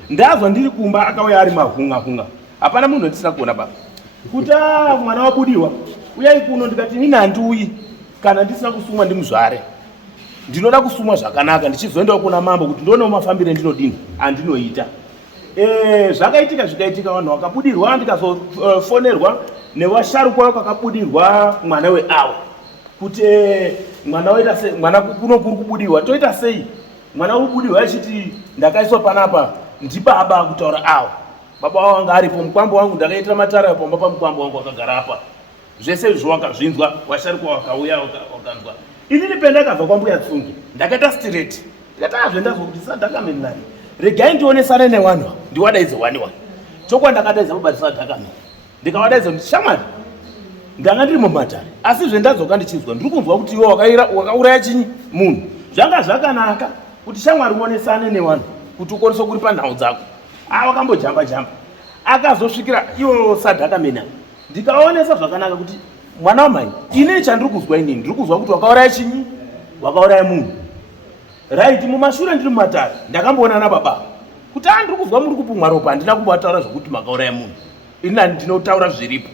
Ndazwa ndiri kumba akauya ari mahunga. Hapana munhu ndisina kuona baba. Kuti mwana wabudirwa uyai kuno, ndikati nini handiuyi kana ndisina kusumwa ndimuzvare. Ndinoda kusumwa zvakanaka ndichizoendawo kuna mambo kuti ndionewo mafambire ndinodini andinoita. Zvakaitika vanhu vakabudirwa, ndikazofonerwa nevasharukwa vakabudirwa mwana weawo kuti mwana kuno kuri kubudirwa toita sei. Mwana uri kubudirwa achiti ndakaiswa panapa ndibaba kutaura awo. Baba wanga aripo, mukwambo wangu ndakaitira matara pamba pamukwambo wangu wakagara apa. Zvese zvawakazvinzwa, washarukwa wakauya wakanzwa. Inini pendakabva kwambuya Tsunge ndakaita straight, ndikati zvendazwa kuti Sadhaka May nani regai ndionesane nevanhu ndiwadaidze wani. Chokwa ndakadaidza baba Sadhaka May ndikawadaidza kuti shamwari ndanga ndiri mumatare, asi zvendadzoka ndichizwa ndiri kunzwa kuti iwe wakauraya chinyi munhu. Zvanga zvakanaka kuti shamwari uonesane nevanhu kuti ukwanise kuripa nhau dzako. Wakambojamba akazosvikira iwo Sadhaka May ndikaonesa zvakanaka kuti mwana wamai inini chandiri kuzwa inini ndiri kuzwa kuti wakauraya chinyi, wakauraya munhu. Right, mumashure ndiri mumatare ndakamboona nababa kuti ndiri kuzwa muri kupumwa ropa, handina kubataura zvokuti makauraya munhu, ini ndinotaura zviripo.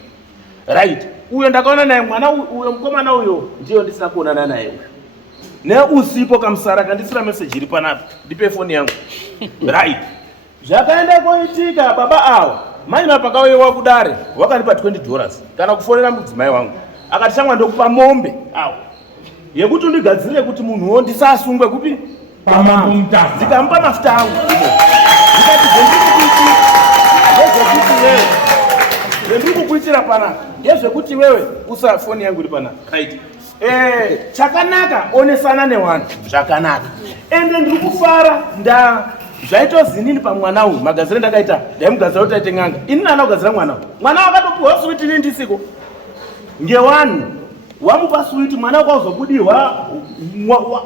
Right, uyo ndakaona naye mwana uyo mukomana uyo ndiyo ndisina kuonana naye uyo. Neusipo kamusara kandisira message iri panapa, ndipe foni yangu. Right, zvakaenda koitika baba awa maina pakauyewa kudare wakanipa $20 kana kufonera mudzimai wangu akati shamwa ndokupa mombe awo yekuti undigadzire kuti munhuwo ndisasungwe kupi pamambo Mutasa. Ndikamupa mafuta angu ndikati zvendiri kukuitira panapa ndezvekuti wewe usa foni yangu iri panapa. Right, chakanaka onesana nevanhu zvakanaka ende ndiri kufara zvaitozi nini pamwana uyu magadzire ndakaita ndaimugadzira kuti aite ng'anga. Ini nana kugadzira mwana wakatopiwa suwiti nini ndisiko ngewanhu wamupa suwiti mwana wakazobudirwa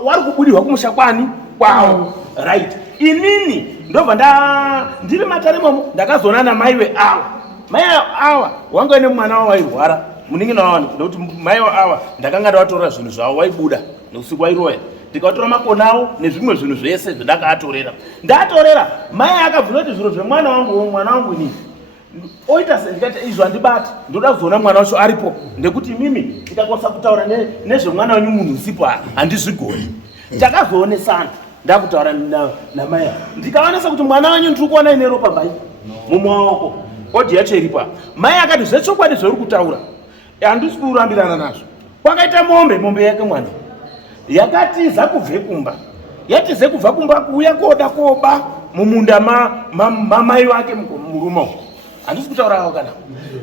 wari kubudirwa kumusha kwani kwawo. Right, inini ndobva ndiri matare momo ndakazoona namai weawa. Mai awa wanga ine mwana wairwara munin'ina wawo ndokuti mai awa ndakanga ndawatorera zvinhu zvavo waibuda neusiku wairoya, ndikatora makona awo nezvimwe zvinhu zvese zvandakaatorera. Ndatorera mai akabvunza kuti zviro zvemwana wangu inini oita ndikati izvo handibati, ndoda kuzoona mwana wacho aripo ndekuti mimi ndikakwanisa kutaura nezvemwana wenyu munhu usipo handizvigoni. Takazoonesana ndakutaura namai ndikaonesa kuti mwana wenyu ndiri kuona ine ropa mbai mumaoko, odi yacho iripa. Mai akati zvechokwadi zvauri kutaura handisi kurambirana nazvo. Kwakaita mombe yake mwana yakatiza kubve kumba, yatize kubva kumba kuuya koda koba mumunda mamai wake murume. handisi kutaurawo kana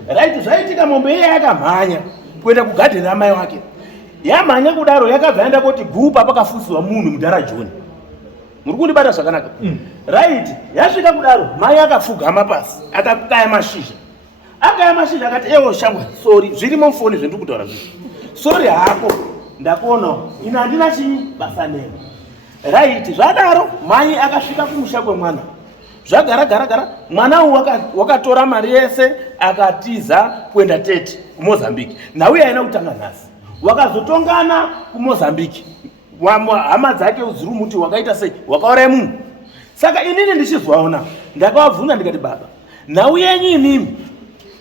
right. Zvaitika mombe iye yakamhanya kuenda kugadheni ramai wake, yamhanya kudaro yakabva yaenda kuti gupa pakafusiwa munhu mudharajoni. Muri kundibata zvakanaka right. Yasvika kudaro mai akapfugama pasi akakaya mashizha, akaya mashizha akati ewo shangwa sorry, zvirimo mufoni zvendiri kutaura zvizvi, sorry hako ndakuonawo ini handina chii basa neno right. Zvadaro mai akasvika kumusha kwemwana, zvagara mwana uyu wakatora mari yese akatiza kuenda Tete kuMozambique. Nauye aina kutanga nhasi wakazotongana kuMozambique, hama dzake uziri muti wakaita sei, wakauraya munhu. Saka inini ndichizwaona ndakavabvunza ndikati baba, nhau yenyu imimi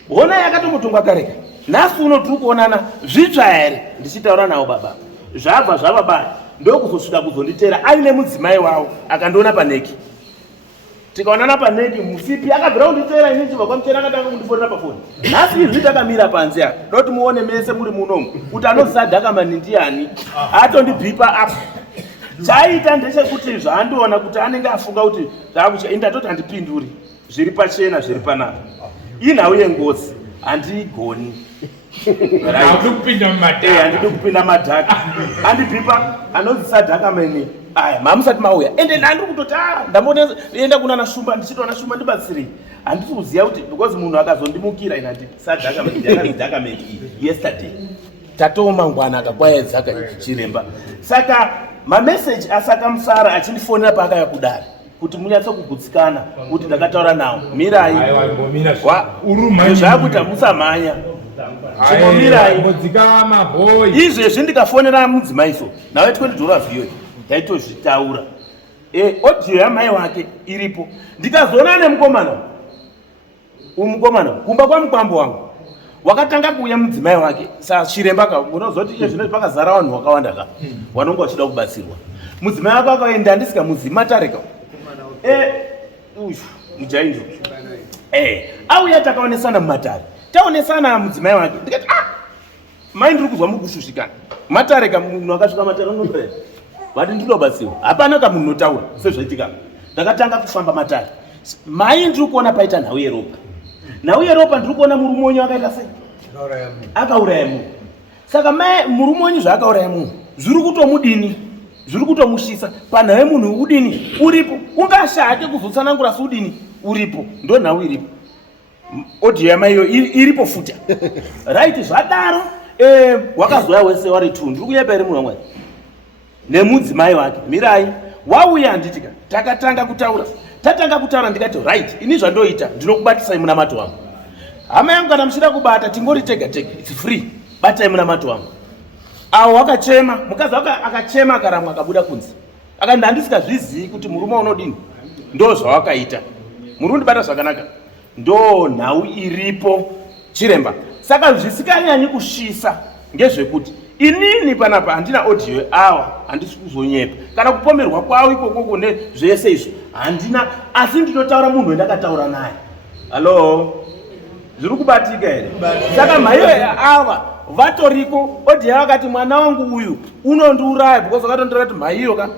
hona yakatombotonga kareka, nhasi uno tiri kuonana zvitsva here. Ndichitaura nawo baba, zvabva zvavabaya ndokuzosvika kuzonditera aine mudzimai wavo akandiona paneki. Tikaonana paneki musipi akabvira kunditera inini chibva kwamuchena akatanga kundifonera pafoni. Nhasi izvi takamira panze apa doti muone mese muri munomu kuti anozadhaka mani ndiani atondibhipa apa. Chaita ndechekuti zvaandiona kuti anenge afunga kuti ndatoti handipinduri, zviri pachena zviri panapa. Inhau yengozi handigoni handidi kupinda madhaka, andibhipa anozisadhaka mene aya mamusati mauya ende ndandiri kutoti ndamboenda kunana Shumba ndichitoona Shumba ndibatsirei. Handisi kuziva kuti because munhu akazondimukira ina ndisadhaka yakazidhaka mene yesterday tatoo mangwana akakwaedzaka chiremba. Saka mameseji asakamusara achindifonera paakaya kudare kuti munyatso kugutsikana kuti ndakataura nawo mirai zvakuti hamusamhanya chimomirai izvezvi ndikafonera mudzimaiso nawe $20 iyoyo taitozvitaura audio yamai wake iripo. Ndikazoona nemukomana umukomana kumba kwamukwambo wangu wakatanga kuuya mudzimai wake sachiremba unozoti iye zvino pakazara vanhu vakawanda ka vanonga vachida kubatsirwa. Mudzimai wake akaenda ndisikamuzivi Matareka mujainjo auya takaonesana mumatare taonesana mudzimai wake ndikati mai ndiri kuzwa mukushushikana Matareka munhu akasvika Matare unopreda vati ndinobatsirwa hapana kamunhu notaura sezvaitika. Ndakatanga kufamba Matare mai ndiri kuona paita nhau yeropa, nhau yeropa ndiri kuona murumonyi akaita sei akauraya munhu. Saka mai murumonyi zvaakauraya munhu zviri kutomudini, zviri kutomushisa panhau yemunhu udini uripo, ungashake kuzotsanangura seudini uripo, ndo nhau iripo. Audio yamaiyo iripo futa right. Zvadaro wakazoya wese wari 2 ndiri kuyepa iri munhu wamwari nemudzimai wake mirai wauya handitika takatanga kutaura ndikati right ini zvandoita ndinokubatisai munamato wangu. Hama yangu kana muchida kubata tingori tega tega, it's free, batai munamato wangu. Avo wakachema mukazi wake akachema akaramwa akabuda kunze akati handisingazvizivi kuti murume unodini. Ndo zvawakaita muri kundibata zvakanaka, ndo nhau iripo chiremba. Saka zvisikanyanyi kushisa ngezvekuti inini panapa handina audio awa handisi kuzonyepa kana kupomerwa kwawo ikokoko nezvese izvo handina, asi ndinotaura munhu wendakataura naye. Halo, zviri kubatika here? Saka mhaiyo ava vatoriko audio vakati mwana wangu uyu unondiuraya because vakatondora kuti mhaiyo ka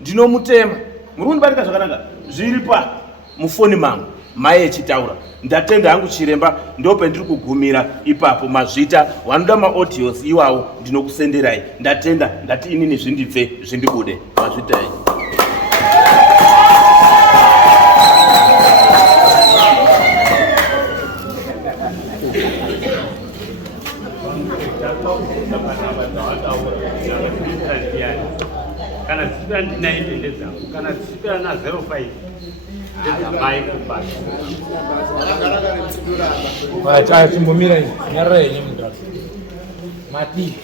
ndinomutema. Muri kundibatika zvakanaka, zviri pa mufoni mangu mai echitaura. Ndatenda hangu chiremba ndopendiri kugumira ipapo mazvita wanoda maaudios iwawo ndinokusenderai. Ndatenda ndati inini zvindibve zvindibude mazvitai. kana dzisipira ndinaite ndedzangu kana dzisipira na05 timbomira nyarara yenye mudhatu mati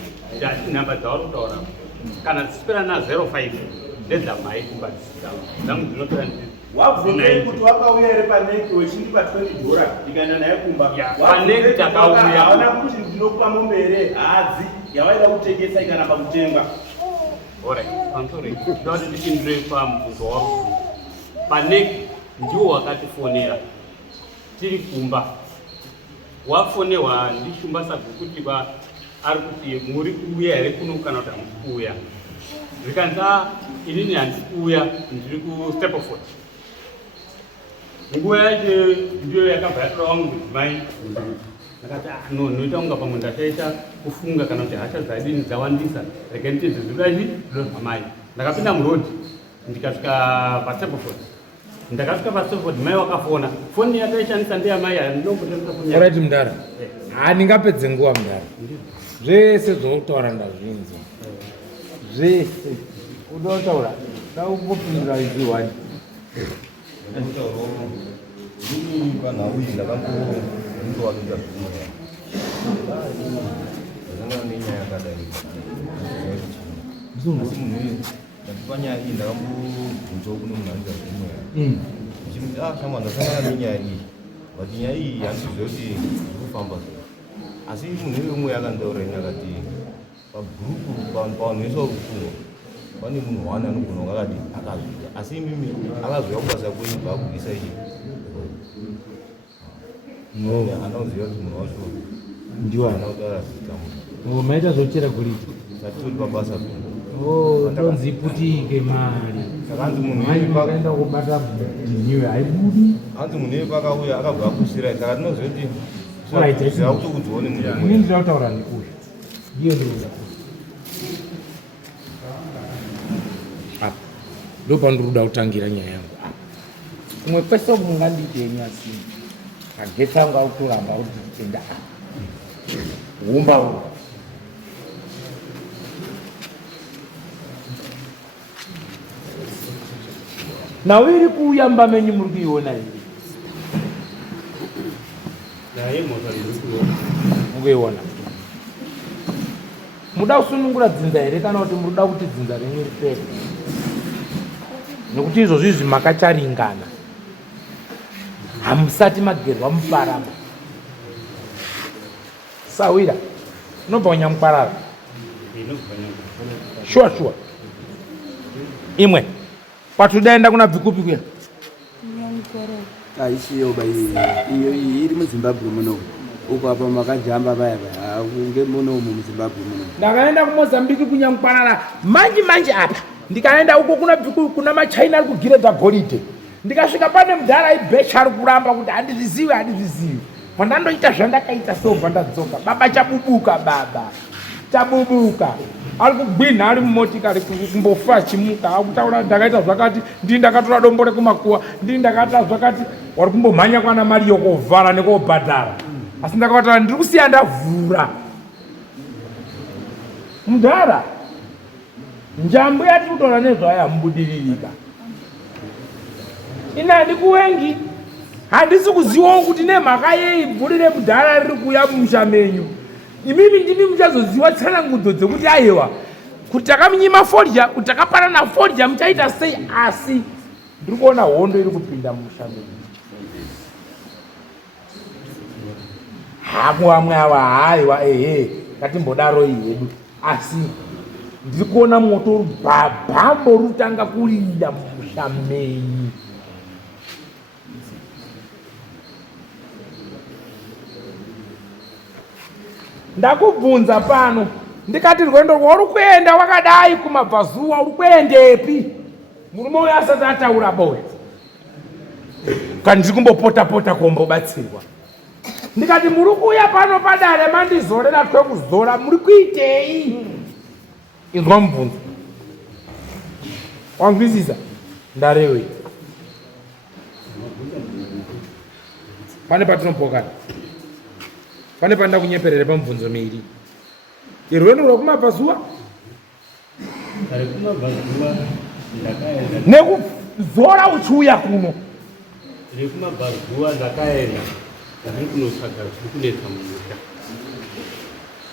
namba dzauri kutaura kana dzisipira na05 ndedzamai kumbadzangu dzangu dzinopira wabvunzei kuti wakauya ere paneki wechindipa $20 ndikaenda naye kumba paneki takauya haona kuti ndinokupa mombe ere hadzi yavaida kutengesa ikaramba kutengwa. Alright, I'm sorry. Ndoti ndichindire pamubvunzo wako. Paneki ndiwo wakatifonera tiri kumba. Wafonewa ndishumba sagukuti ari kuti muri kuuya here kuno kana kuti hamuri kuuya. Ndikanzi inini handisi kuuya ndiri kuStapleton. nguva yacho ndiyo yakabva yatora wangu mudzimai ndakati no noita kunga pamwe ndachaita kufunga kana kuti hasha dzadini dzawandisa rega nditedze zvidachi romamai ndakapinda murodhi ndikasvika paStepford. Ndakasvika paStepford mai wakafona foni yataishandisa ndeyamai handinombotaaorati mudara handingapedze nguva mudara zvese zvautaura ndazvinzwa zvese unotaura daungopindura iziwani ini panhau iyi ndakamboindowakiza zvimwe zvakanga nenyaya yakadai asi munhu ndapanya iyi ndakambobvunzawo kuno munhu anoita zvimwe ndichimuti shama ndasangana nenyaya iyi but nyaya iyi handiziva kuti zvirikufamba sei asi munhu umwe yakandaura ini akati pagrupu pavanhu vese vakufunga pane munhu wani anogona kunge akati akazvida asi imimi akazouya kubasa kweimba akubvisa iyi anoziva kuti munhu wacho ndiwanautaura zita maita zvochera guriti sati tori pabasa tonzi iputike mari saka hanzi munhu akaenda kubata dhiniwe haibudi hanzi munhu iye pakauya akabva akusira saka tinoziva kuti ziva kuti kudzione ini ndida kutaura ndikuya ndiyo ndikuda apa ndo pandiri kuda kutangira nyaya yangu apa kumwe kwese kungandiiteni asi magetsi angu aukuramba kuti enda humba uru nawe iri kuuya mba menyu muri kuiona iri mukuiona muda kusunungura dzinza here kana kuti muruda kuti dzinza renyu ripere nekuti izvozvo izvi makacharingana hamusati magerwa muparama sawira unobva kunyamuparara shuwa imwe kwatudaenda kuna bvikupi kuya aisiyoba iyo iri muzimbabwe muno uko apa makajamba vaya kunge munomu muzimbabwe muno ndakaenda kumozambiki kunyamuparara manje apa ndikaenda uko kuna bvikupi kuna machina ari kugiredza golide ndikasvika pane mudhara ibhecha ari kuramba kuti handizvizivi pandandoita zvandakaita sobva ndadzoka baba chabubuka ari kugwinha ari mumotikari kumbofa achimuka akutaura ndakaita zvakati ndii ndakatora dombo rekumakuwa ndii ndakaita zvakati wari kumbomhanya kwana mari yokovhara nekobhadhara asi ndakataura ndiri kusiya ndavhura mudhara njambo yati kutaura nezvayo hamubudiririka ina handikuwengi handisi kuzivawo kuti nemhaka yei bvuri remudhara riri kuuya mumusha menyu imimi ndimi muchazoziva tsanangudzo dzekuti aiwa kuti takamunyima fodya kuti takapanana fodya muchaita sei asi ndiri kuona hondo iri kupinda mumusha menyu hamwe ava haiwa ngatimbodaro ihedu asi ndiri kuona moto rubhabhambo rutanga kurira mumusha menyu ndakubvunza pano ndikati rwendo rwauri kuenda wakadai kumabvazuva uri kuendepi murume uyo asati ataura boya kana ndiri kumbopota kombobatsirwa ndikati muri kuuya pano padare mandizorera twekuzora muri kuitei inzwa mubvunzo wanzwisisa ndarewei pane patinombokana pane panda kunyeperere pamubvunzo meiri irwendo rwakumabvazuva nekuzora uchiuya kuno rekumabvazuva ndakaenda ndiri kunotsvaga zviri kunetsa munyika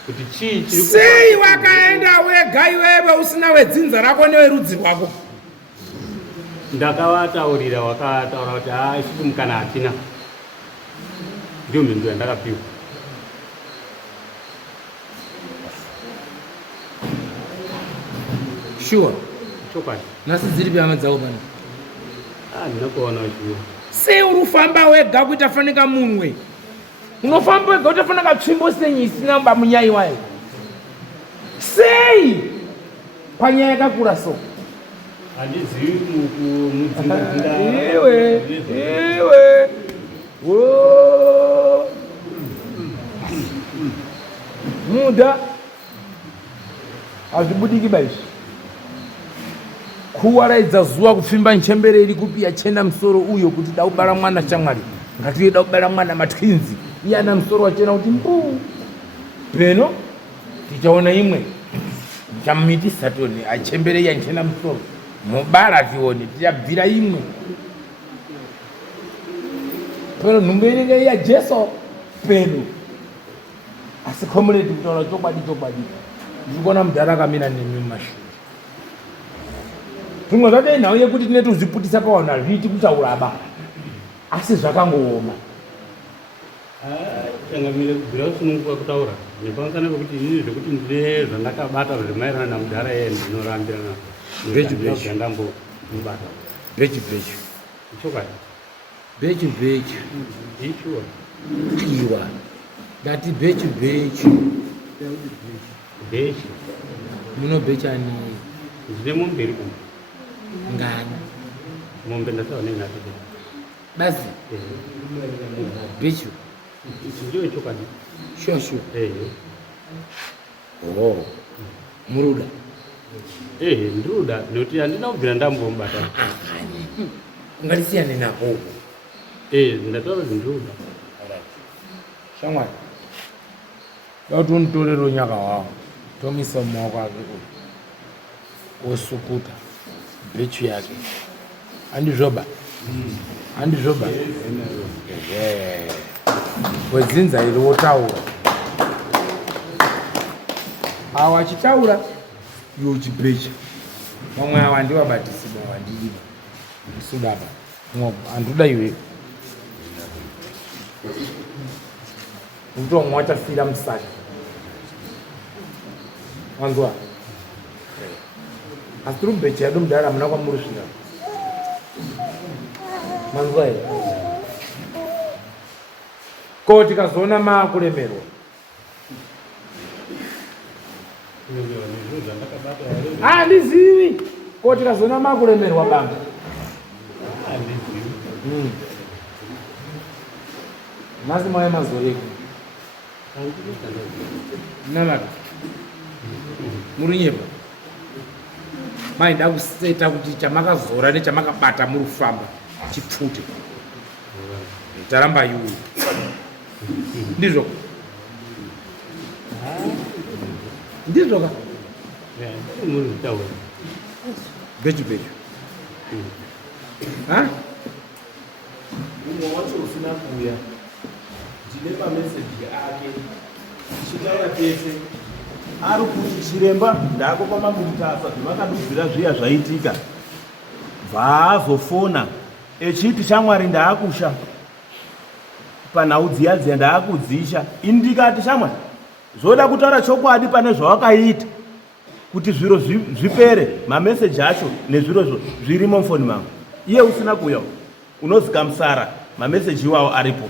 kuti chii sei wakaenda wega iwewe usina wedzinza rako newerudzi rwako ndakavataurira wakataura kuti isuku mukana hatina ndiyo mhindu yandakapiwa sure chokwadi nhasi dziri pihama dzavo pano handina kuona chiwo sei uri kufamba wega kuita fanika munwe unofamba wega utafanaka tsvimbo senyi isina mba munyaiwayo sei panyaya yakakura so handizivi kumudzingadzira iwe wo muda hazvibudiki baizvi kuwaraidza zuva kupfimba nchembereri kupi yachena musoro uyo kuti da kubara mwana shamwari ngatiye da kubara mwana matwinzi iye ana musoro wachena kuti mbu peno tichaona imwe chamiti satoni achemberei yanchena musoro mubara tione tichabvira imwe peno nhumbu inenge iya jesu peno asi comrade kutaura chokwadi ndikuona mudhara akamira nemi mumashure zvimwe zvadai nhau yekuti tine tuzviputisa pavanhu hazviiti kutaura abara asi zvakangooma tangamire kubvira kusununguka kutaura nepamusana pekuti inini zvekuti ndine zvandakabata zvemaerana namudhara yeye ndinorambirana ndambomubata bhechi chokwadi bhechi ishuwa iwa ndati bhechi bhechi munobhechani ndine mombe iri kumba ngani mombe ndasaonenati basi bhechi ndiyo chokwadi shosho muruda ndiruda nekuti handina kubvira ndambomubata ungatisiyane nako ndataura kuti ndiruda shamwari dauti unitorero nyaka wawo tomisa mumaoko ake osukuta bhechu yake handizvoba wedzinza iri wotaura awo achitaura iwo chibhecha vamwe ava handivabatisiba wandiiva sudaba handuda iweyo utomwe wachafira musaki wanzwa asi tiri kubhecha yedu mudhara hamuna kwamuri svika manzwa here ko tikazoona maakuremerwa handizivi ko tikazoona maakuremerwa banga masi mwaye mazoreko namaka muri nyepa maida kuseta kuti chamakazora nechamakabata muri kufamba chipfute taramba yuyu ndizvo ndizvoka bhechu umwe wacho usina kuuya ndine mameseji ake tichitaura tese ari kuti chiremba ndako kwamamutasa zvemakadudzira zviya zvaitika bvaazofona echiti shamwari ndaakusha panhau dziya dziya ndaakudzisha ini ndikati shamwari zvoda kutaura chokwadi pane zvawakaita kuti zviro zvipere mameseji acho nezvirozvo zvirimo mufoni mangu iye usina kuuya unozika musara mameseji iwawo aripo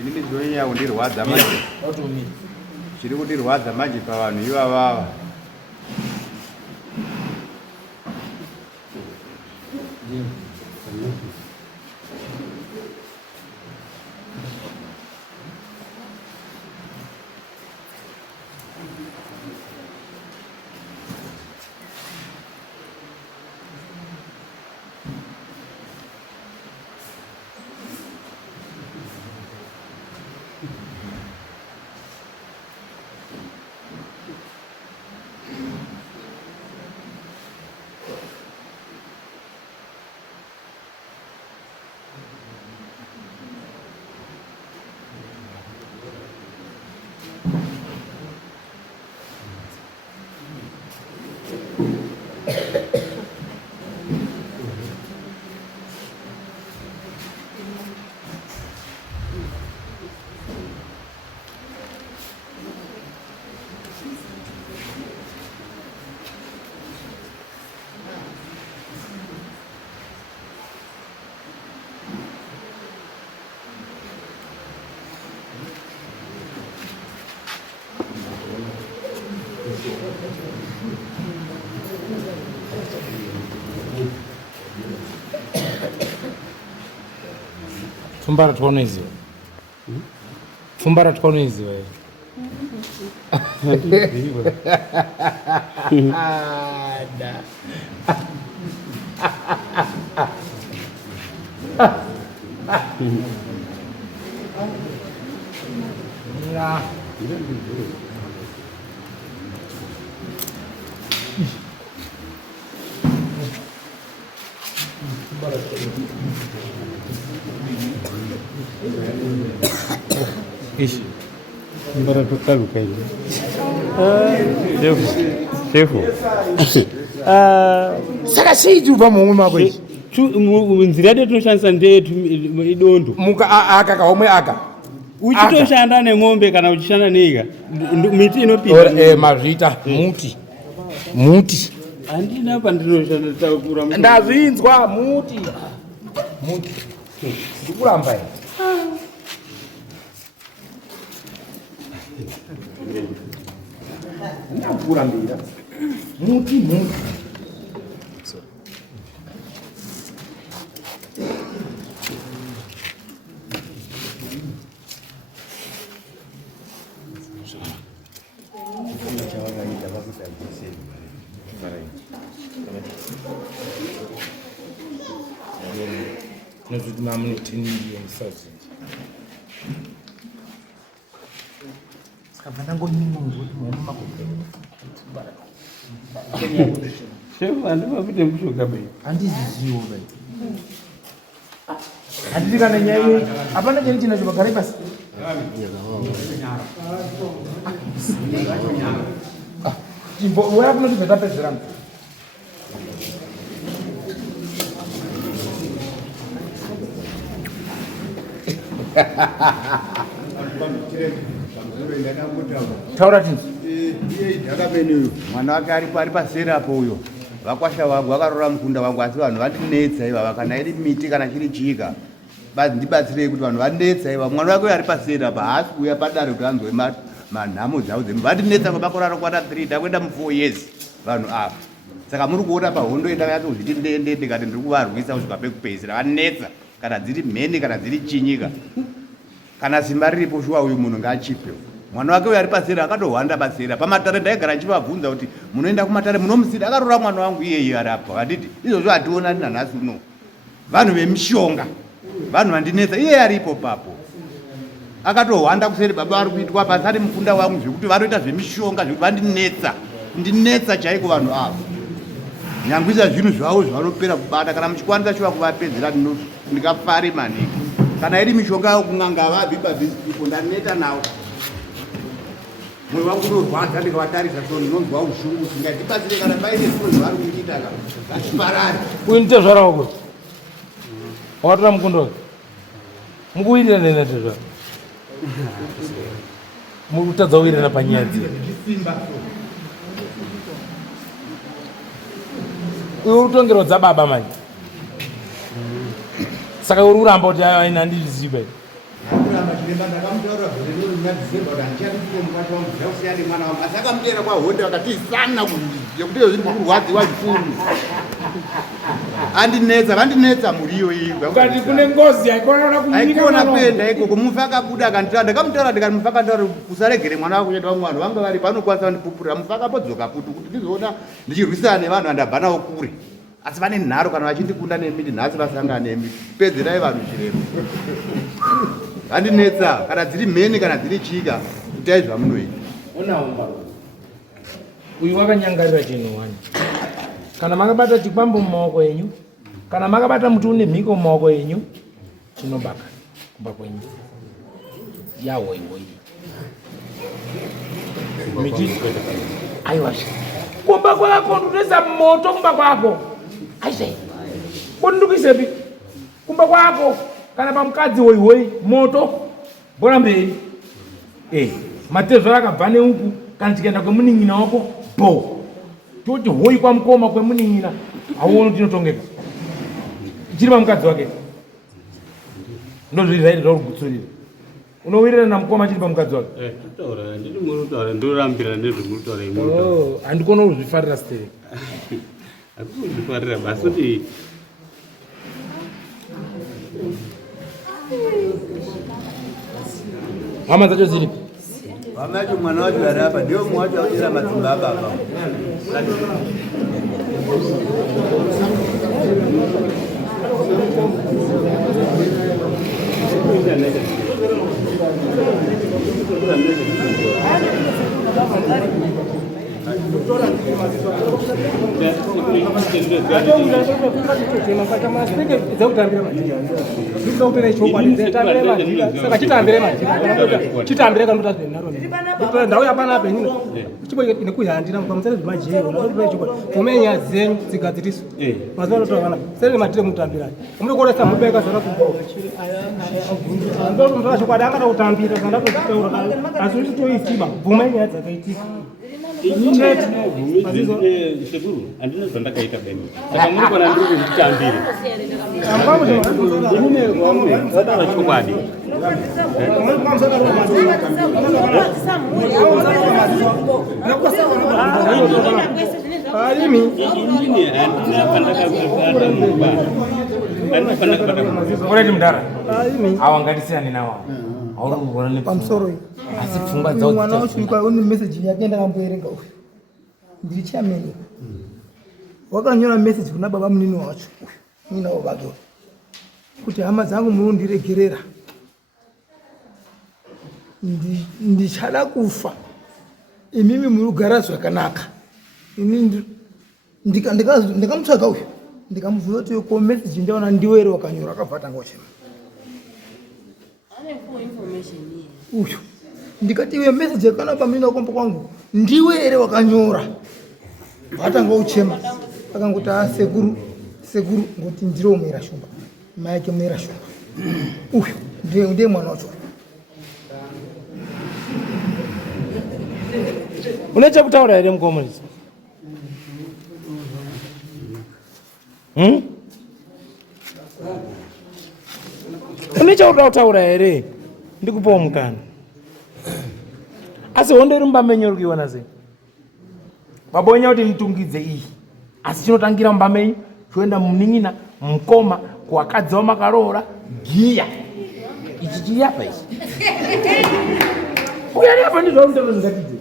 inini zvinonyanya kundirwadza manje zviri kundirwadza manje pavanhu ivavava Pfumba ratikaonoiziwa. Pfumba ratikaonoiziwa iri. Ishi. Mbara tokaruka hivi. Shefu. Saka chii ubva mumwe mako ichi? Nzira yedu tinoshandisa ndeyetu idondo. Aka kaomwe aka. Uchitoshanda nemombe kana uchishanda neiga miti inopinda. Mazvita muti. Handina pandinoshanda takura. Ndazvinzwa muti. Ndikuramba ere. Ndakurambira. Muti. Nokuti mamunotiniye musazi. Saka ndangonyima kuti mwana makupera. Shefu handima kuti mushoka bai. Handiziziwo bai. Handiti kana nyaya hapana cheni chinacho pagare pasi. Chimbo uya kunoti zvatapedzera. Taura tinzi. Ndakameneyo mwana wake ari paserapo uyo vakwasha vangu vakarora mukunda wangu asi vanhu vandinetsa iva kana iri miti kana chiri chika ndibatsirei kuti vanhu vandinetsa iva mwana wake ari paserapo haasi kuuya padare kuti anzwe manhamo dzavo vandinetsa kwamakore anokwata 3 ndakuenda mu4 years vanhu ava saka muri kuona pahondo enda yatozviti ndende ndikati ndiri kuvarwisa kusvika pekupedzisira vanetsa kana dziri mheni kana dziri chinyika kana simba riripo shuwa uyu munhu ngaachipewo mwana wake uyo ari pasera akatohwanda pasera pamatare ndaigara nchivabvunza kuti munoenda kumatare munomusida akarora mwana wangu iyeye arapa handiti izvozvo hationani nanhasi uno vanhu vemishonga vanhu vandinetsa iyeye aripo papo akatohwanda kuseri baba vari kuitwa pasi ari mukunda wangu zvekuti vanoita zvemishonga zvekuti vandinetsa chaiko vanhu ava nyangwisa zvinhu zvavo zvavanopera kubata kana muchikwanisa shuva kuvapedzera ndingafari maningi kana iri mishonga yavo kun'anga havabvi pabhisipo ndaneta navo mwoyo wangu unorwadza ndikavatarisa so ndinonzwa ushungu singatibatsire kana paine zvimwe zvavari kuchita ka ngatiparare uinite zvarawo kuti wakatora mukundo mukuwirira nenatezva mukutadza kuwirira panyaya dziri uyo utongero dzababa manje saka uri kuramba kuti aina handizviziva kuramba chiremba ndakamutaurira gore rinodhisemba kuti handichatipo mukati wangu zvakusiyani mwana wangu asi akamutera kwahonde vakatiisana yekuti iyo zviri kurwadziwa zvikuru andinetsa vandinetsa muriyo iyi ukati kune ngozi aikona kuenda ikoko mufi akabuda akanditaura ndakamutaura ndikati mufi akantaura usaregere mwana wako kuenda vamwe vanhu vanga vari panokwanisa kundipupurira mufi akapodzoka putu kuti ndizoona ndichirwisana nevanhu vandabva navo kure asi vane nharo kana vachindikunda nemiti nhasi vasangana nemiti pedzerai vanhu chirembo vandinetsa kana dziri mheni kana dziri chika itai zvamunoita unaomba uyu wakanyangarira chinhu wani kana makabata chikwambo mumaoko enyu kana makabata muti une mhiko mumaoko enyu chinobaka kumba kwenyu yahoihoi miti aiwa kumba kwako ndinoisa moto kumba kwako aise kundikuisepi kumba kwako kana pamukadzi hoihoi moto bora mberi matezvo akabva neuku kana tikaenda kwemunin'ina wako bo toti hoi kwamukoma kwemunin'ina hauoni tinotongeka chiri pamukadzi wake ndozviri zvairi zvauri kutsurira Unowirira namukoma chiri pamukadzi wake? Tutaura, ndiri muri kutaura, ndorambira nezvemuritaura imwe. Oh, handikona kuzvifarira sei. Hakuzvifarira basi kuti hama dzacho dziripi? Hama yacho mwana wacho ari apa ndiwo mumwe wacho akudira madzimba ababa. ndauya pana penyu chipo nekuhandira pamusere zvemajero kumenya dzenyu tsiga dziriso mazuva anotovana sere matire mutambira muri kuoresa mubeka zara ndotora chokwadi angada kutambira zvandatozvitaura asi uchitoisiba bvuma inyaya dzakaitika sekuru handina zvandakaita beni saka muri kona ndiri kuzvitambira inine vamwe vataura chokwadi Ureti mudara awa ngatisiyane nawo auri kugona pamusoro asi pfungwa dzao mwana wacho ikwa une message yake ndakamboerenga uyu ndiri chamene wakanyora message kuna baba munini wacho ninawo vake kuti hama dzangu munondiregerera ndichada kufa imimi murugara zvakanaka ini ndikamutsvaga uyu ndikamubvunza kuti ko message ndaona ndiwo ere wakanyora akabva tanga uchema uyu ndikati iwe message yakana pamina wakomba kwangu ndiwe ere wakanyora vatanga uchema akangoti sekuru ngoti ndiro umera shumba mai yake mera shumba uyu ndiye mwana wacho une chekutaura here mukomunisi une chauda kutaura here ndikupawo mukana asi hondo iri mubamenyi uri kuiona sei vabonya kuti mutungidze iyi asi chinotangira mubamenyi choenda munin'ina mukoma kuwakadzi wamakaroora giya ichi chiri apa ichi uyari apa ndizvaumutoro ndingatidze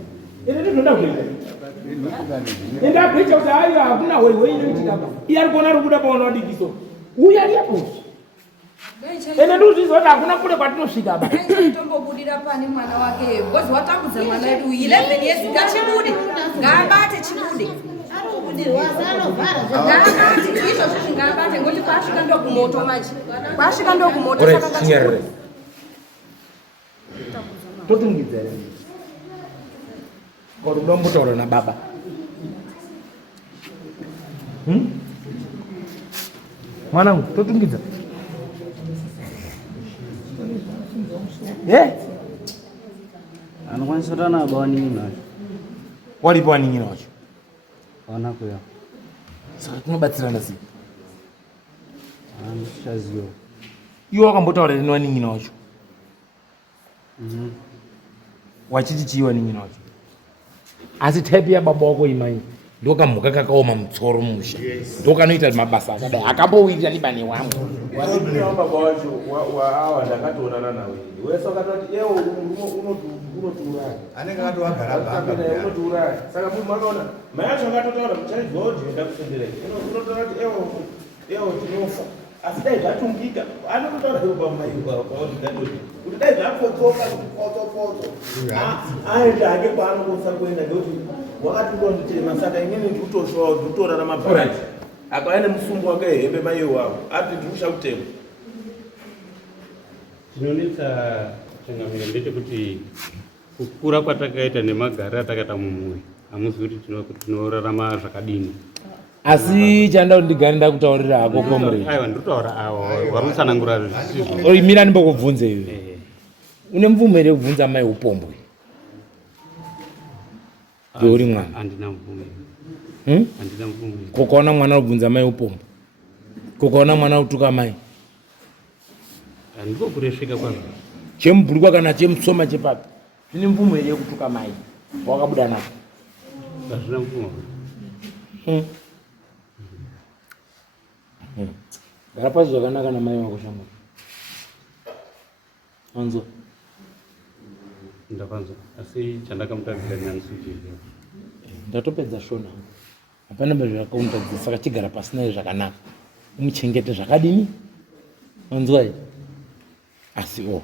ine ndinoda kuita endabvecha kuti aiwa hakuna hwehwe inoitirapa iye ari kuona ri kuda paona wadikiso uyari apo ene ndikuzviziva kuti hakuna kure kwatinosvika ba tombobudira pane mwana wake bhozi watambudza mwana wedu 11 years ngachibude ngaabate chibude ngaabate izvozvo zvingaabate ngoti kwasvika ndokumoto manje kwasvika ndokumoto chinyerere totungidza here kuti kuda kumbotaura nababa mwanangu totungidza anokwanisa kuti anaba waning'ina wacho waripo waning'ina wacho wanakuya saka tinobatsirana sei andisichaziwa iwe wakambotaura rini waning'ina wacho wachiti chii waning'ina wacho asi type yababa wako imai ndokamhuka kakaoma mutsoro musha ndokanoita mabasa akadai akambowirira nibane wamwe baba wacho waawa ndakatoonana nawe wese wakatoti ewo unotiuraya anenge akatowagara unotiuraya saka munhu makaona mai acho akatotaura muchaibva kuti ndakusenderei unotaura kuti ewo tinofa asi dai zvatungika anototaura iwo pamai paotidatoti kuti dai zvapotsoka kuti potso aenda hake kwaanokosa kuenda ngekuti wakatindonditema saka inini ndikutoshowa ndikutora namabharati akauya nemusumbu wake hembe mai wavo ati ndikusha kutema chinonetsa changamiro ndechekuti kukura kwatakaita nemagare atakaita mumuri hamuzi kuti tinorarama zvakadini asi chanda kuti ndigare ndakutaurira hako komre aiwa ndikutaura awo warutsanangura zvisizvo mira ndimbokubvunze iwe une mvumo here kubvunza mai upombwe uri mwana handina mvumo handina mvumo kukaona mwana ubvunza mai upombwe kukaona mwana utuka mai handiko kuresvika kwazvo chemubhurukwa kana chemusoma chepapi zvine mvumo here yekutuka mai wakabuda napo? Hazvina mvumo. Garapazi zvakanaka namai wako shamwari. Anzwa? Ndakanzwa, asi chandakamutaurira nyanisizvo. Ndatopedza shona. Hapana zvakaundadzisa, saka chigara pasi naye zvakanaka. Umuchengete zvakadini? Anzwa here? Asi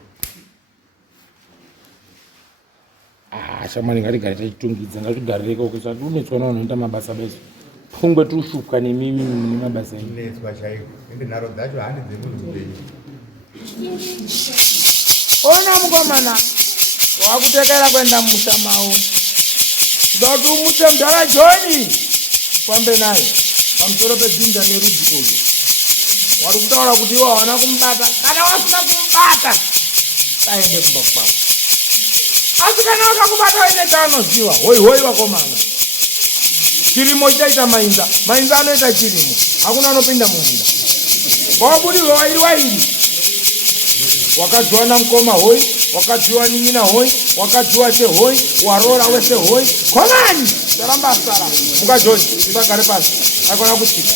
shamwari ngatigare tichitungidza, ngazvigarire ikoko sati unetswana unoita mabasa besu. Pfungwe tushuka nemimi nemabasa enyu. Netswa chaiko. Ende nharo dzacho handi dzemunhu upenyu. Ona mukomana wakutekera kwenda musha mawo. Doti umutse mudhara Joni fambe naye pamusoro pedzinza nerudzi urwu. Wari kutaura kuti iwo hawana kumubata kana wasina kumubata aende kumba kwavo. Asi kana wakakubata uine chaanoziva hoi wakomana. Chirimo chaita mainza, mainza anoita chirimo, hakuna anopinda mumunda. Wabudirwa wairi wakadziwa namukoma hoi, wakadziwa ninyina hoi, wakadziwa che hoi, warora wese hoi. Komani saramba sara mukajoni ibagare pasi akona kutsika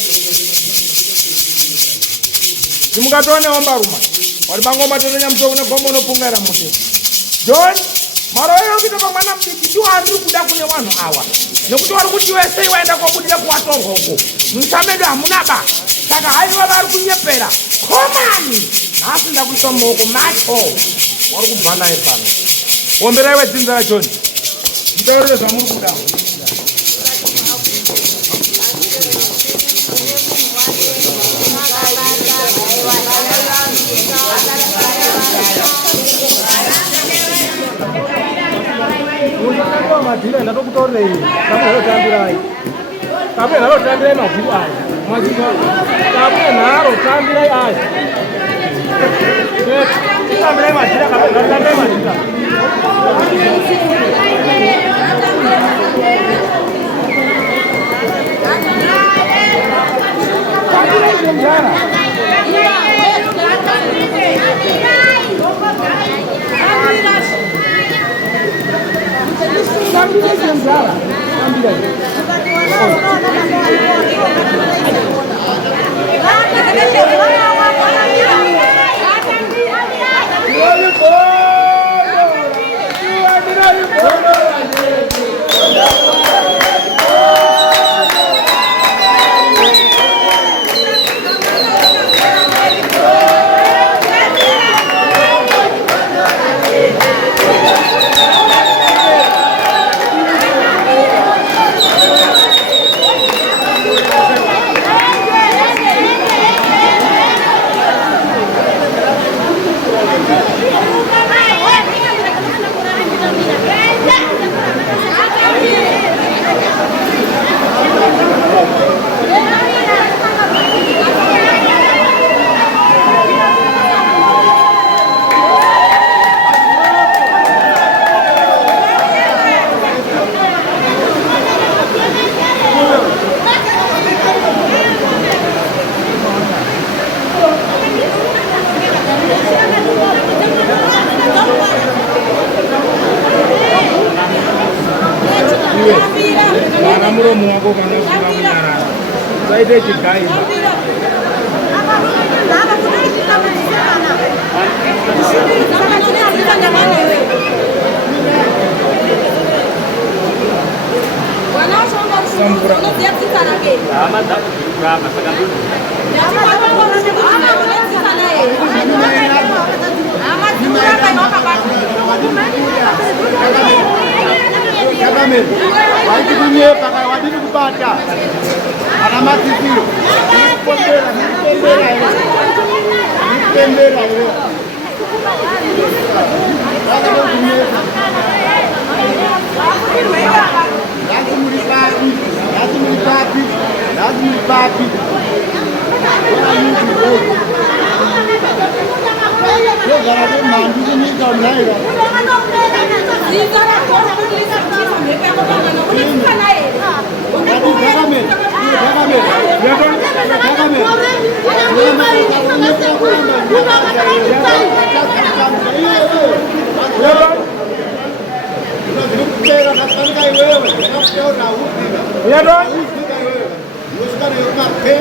simukatonewo mbaruma wari bangoma totonya mutoko negombo unopungaira mute John maroero kuita pamwana mudiki ndiwo andiri kuda kune vanhu awa nekuti wari kuti wese waenda kwabudira kuwatorwa uko musamedu hamuna ba saka haiwa vari kunyepera komani nhasi ndakuisa mumaoko macho wari kubva naye pano omberai wedzinza raJohn mutaurire zvamuri kuda madhira ndatokutaurirai kamunharotambirai kamunharotambirai madhiri aya kamunharo tambirai aya tambirai madhira kamunharotambirai madhira tambirai zemzara tambirai zemzara muromo wako kana kunyarara zaite chigaima waitikunyepa kana wadini kubata ana matsitsiro nikupembera here muri papi yogara vemhandu kunyika unaira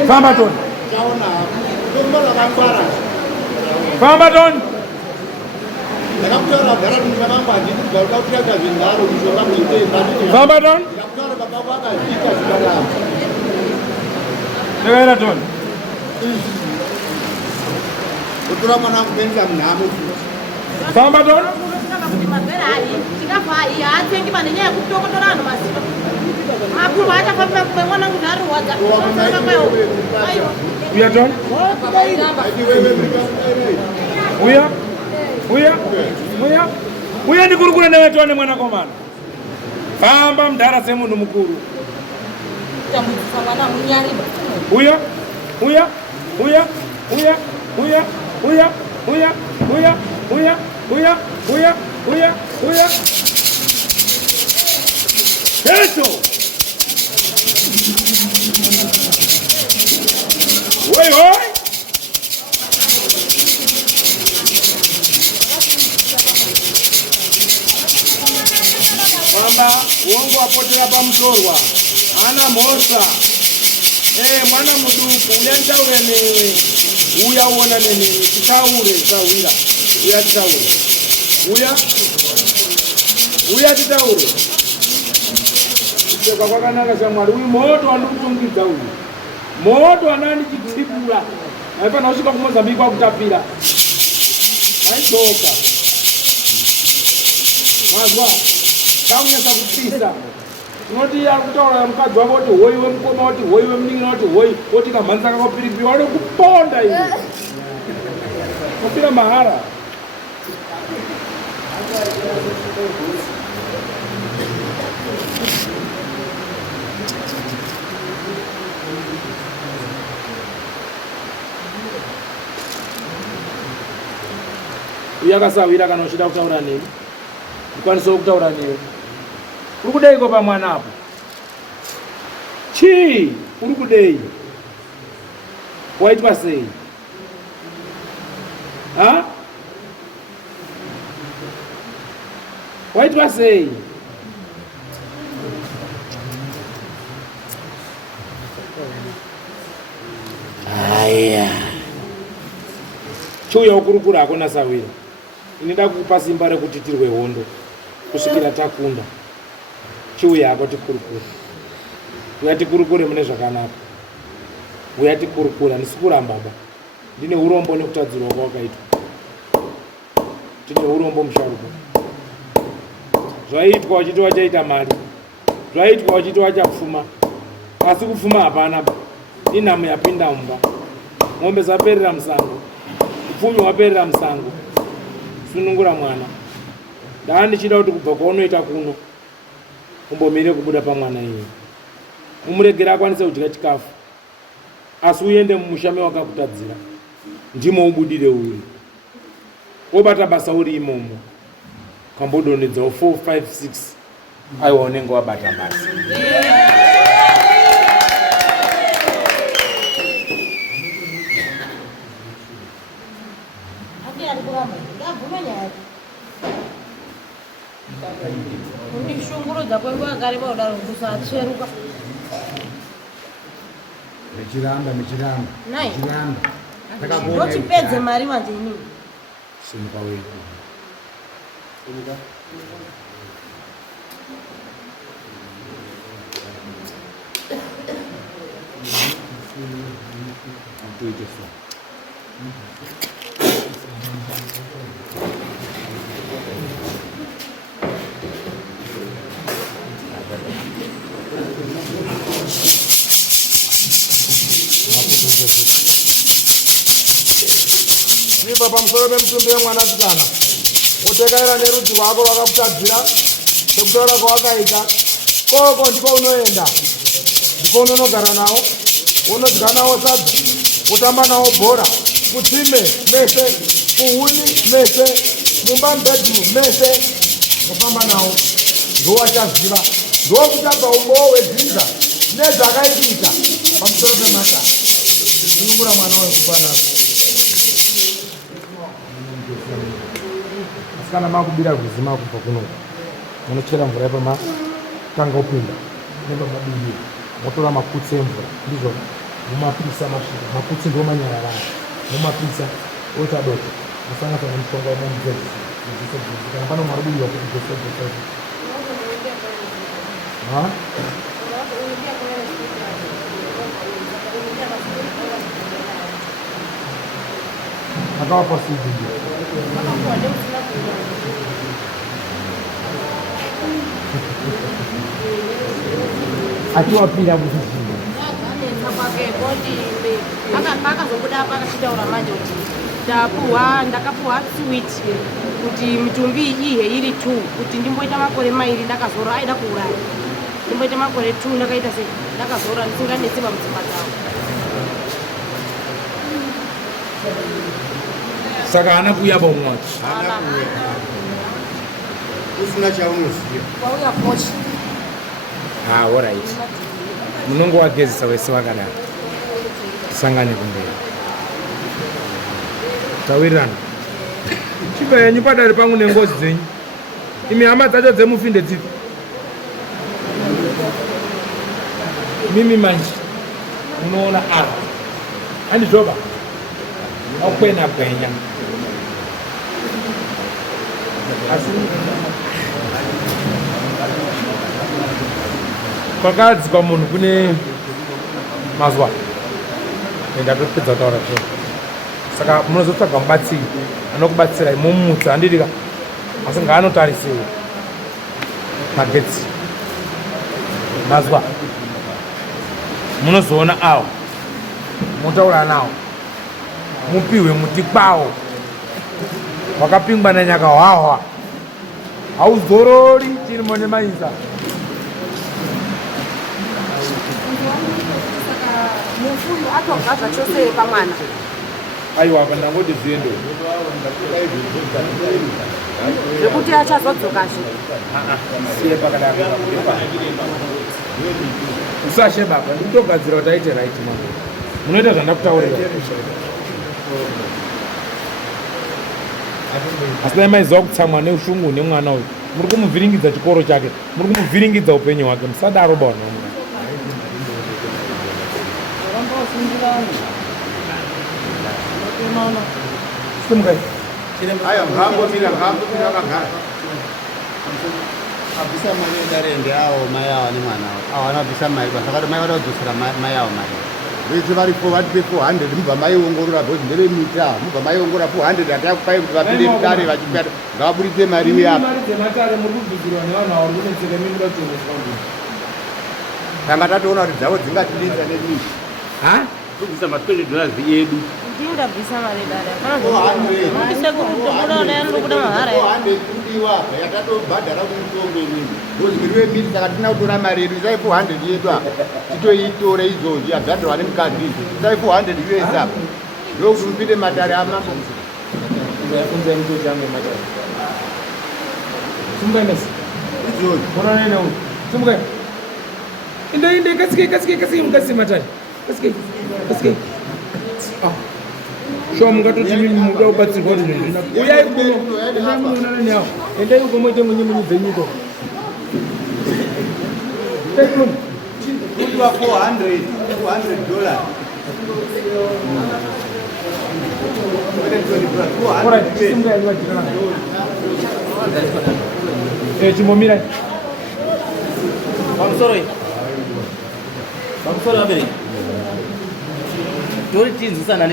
Famba Tony. Famba Tony. Famba Tony. Tekaira Tony. Famba Tony. Uya Tony. Uya ndikurukura newe Tony mwana komana. Famba mdara semunhu mukuru. Uya. Eso. Oi. Kwamba uongo apotera pamtorwa ana mhosa mwana muduku uyantaure newe uya uona nene titaure tawira uya titaure uya titaure seka kwakanaka shamwari uyu moto andikutungidza uyu moto anandichitipura aipana usvika kumozambiki kwakutapira aidzoka mazwa kakunyasa kupisa unoti ari kutaura mukadzi wako kuti hoi wemukoma woti hoi wemunin'ina woti hoi woti kamhanza kakapiripiwa wade kuponda iwe kapira mahara uyakasawira kana uchida kutaura neni ukwanisawo kutaura newe uri kudeiko pamwana apo chii uri kudei waitwa sei waitwa sei aya chiuya ukurukura hakuna sawira inida kukupa simba rekuti tirwe hondo kusvikira takunda chiuya ako tikurukure uya tikurukure mune zvakanaka uya tikurukura ndisi kurambaba ndine urombo nekutadzirwa kwawakaitwa tine urombo musharuka zvaitwa uchiti wachaita mari zvaitwa uchiti wachapfuma asi kupfuma hapana inhamo yapinda mumba mombe zaperera musango upfumi waperera musango sunungura mwana ndaa ndichida kuti kubva kwaunoita kuno umbomire kubuda pamwana iye umuregera akwanise kudya chikafu asi uende mumushame wakakutadzira ndimo ubudire uri wobata basa uri imomo kambodonedzawo 4, 5, 6 aiwa unenge wabata basa undishungurudza kwenguva yakareba kudaro kusatsveruka Michiramba nai ndotipedze mari manje inini simuka weku Ziva pamusoro pemutumbi wemwanasikana utekaira nerudzi rwako rwakakutadzira sekutaura kwawakaita koko ndiko unoenda ndiko unonogara nawo unodya nawo sadza utamba nawo bhora kutsime mese kuhuni mese mumba mbedroom mese kufamba nawo ndowachaziva ndokutanga umbowo wedzinza nezvakaitika pamusoro pemata ndinungura mwana wekupanako kana makubira rwizi makubva kuno munochera mvura yapamatanga upinda nepamabiri motora maputsi emvura ndizvo mumapisa masvika maputsi ndo manyararana mumapisa oita dota musangatsa nemushonga wemamuzezisi kana pano marubiriwa kuti gosogosozi akawapa sidi akiwapira kuzizina akazobuda apa akachitaura manje kuti ndakapuwa sweet kuti mitumbi ihe iri 2 kuti ndimboita makore mairi ndakazora aida kuuraya ndimboita makore 2 ndakaita sei ndakazora ndisinganetsi pamudzimba dzavo saka hana kuuya paumwacho usina chaunoziva wauya pochi alright munongo wagezesa wese wakadaro tisangane kumberi tawirirana chipa yenyu padare pangu nengozi dzenyu imi hama dzacho dzemufinde dzipi mimi manje unoona apa handizvoba akwena gwenya asi kwakadzikwa munhu kune mazuva ndatopedza kutaura zvino saka munozotsvaga mubatsiri anokubatsirai mumutsa handirika asi ngaanotarisiwo magetsi mazuva munozoona awo motaura nawo mupiwe muti kwawo wakapingwa nanyaka hwahwa hauzorori chirimo nemainza mufuyu atogazva chose pamwana aiwa pandangoti ziendo zvekuti achazodzokazve siye pakadaro usashe baba ndikutogadzira kuti aite right mano munoita zvandakutaurira asi dai maiziva kutsamwa neushungu nemwana uyu muri kumuvhiringidza chikoro chake muri kumuvhiringidza upenyu hwake musadaro bawana simukai aya ngambomira vakagara abvisa mari yedarende avo mai avo nemwana avo vanobvisa mari pasakati mai vada kudzosera mai avo mari vese varipo vatipe 400 mubva maiongorora bhozi nderemita mubva maiongorora 400 atakupai kuti vapinde mutare vachipata ngavaburitse mari yapo tanga tatoona kuti dzavo dzingatidinza nemisi kubvisa $20 yedu ndingabvisa mari dada kanaaaaanokuda mahara kudiwa yatatobhadhara kumutongo inini bhozi miti saka tina kutora mari yedu isai 400 yedu apa titoitore izvozvi yabhadharwa nemukadzi isai 400 US apa ndokuti mupinde matare amambo sure mungatoti mimi muda kubatsirwa kuti zvinhu zvina uyai kuno endai munoonana neavo endai uko moite munyemunyu dzenyuko kudiwa $400 chimbomirai pamusoro abereki tori tinzwisana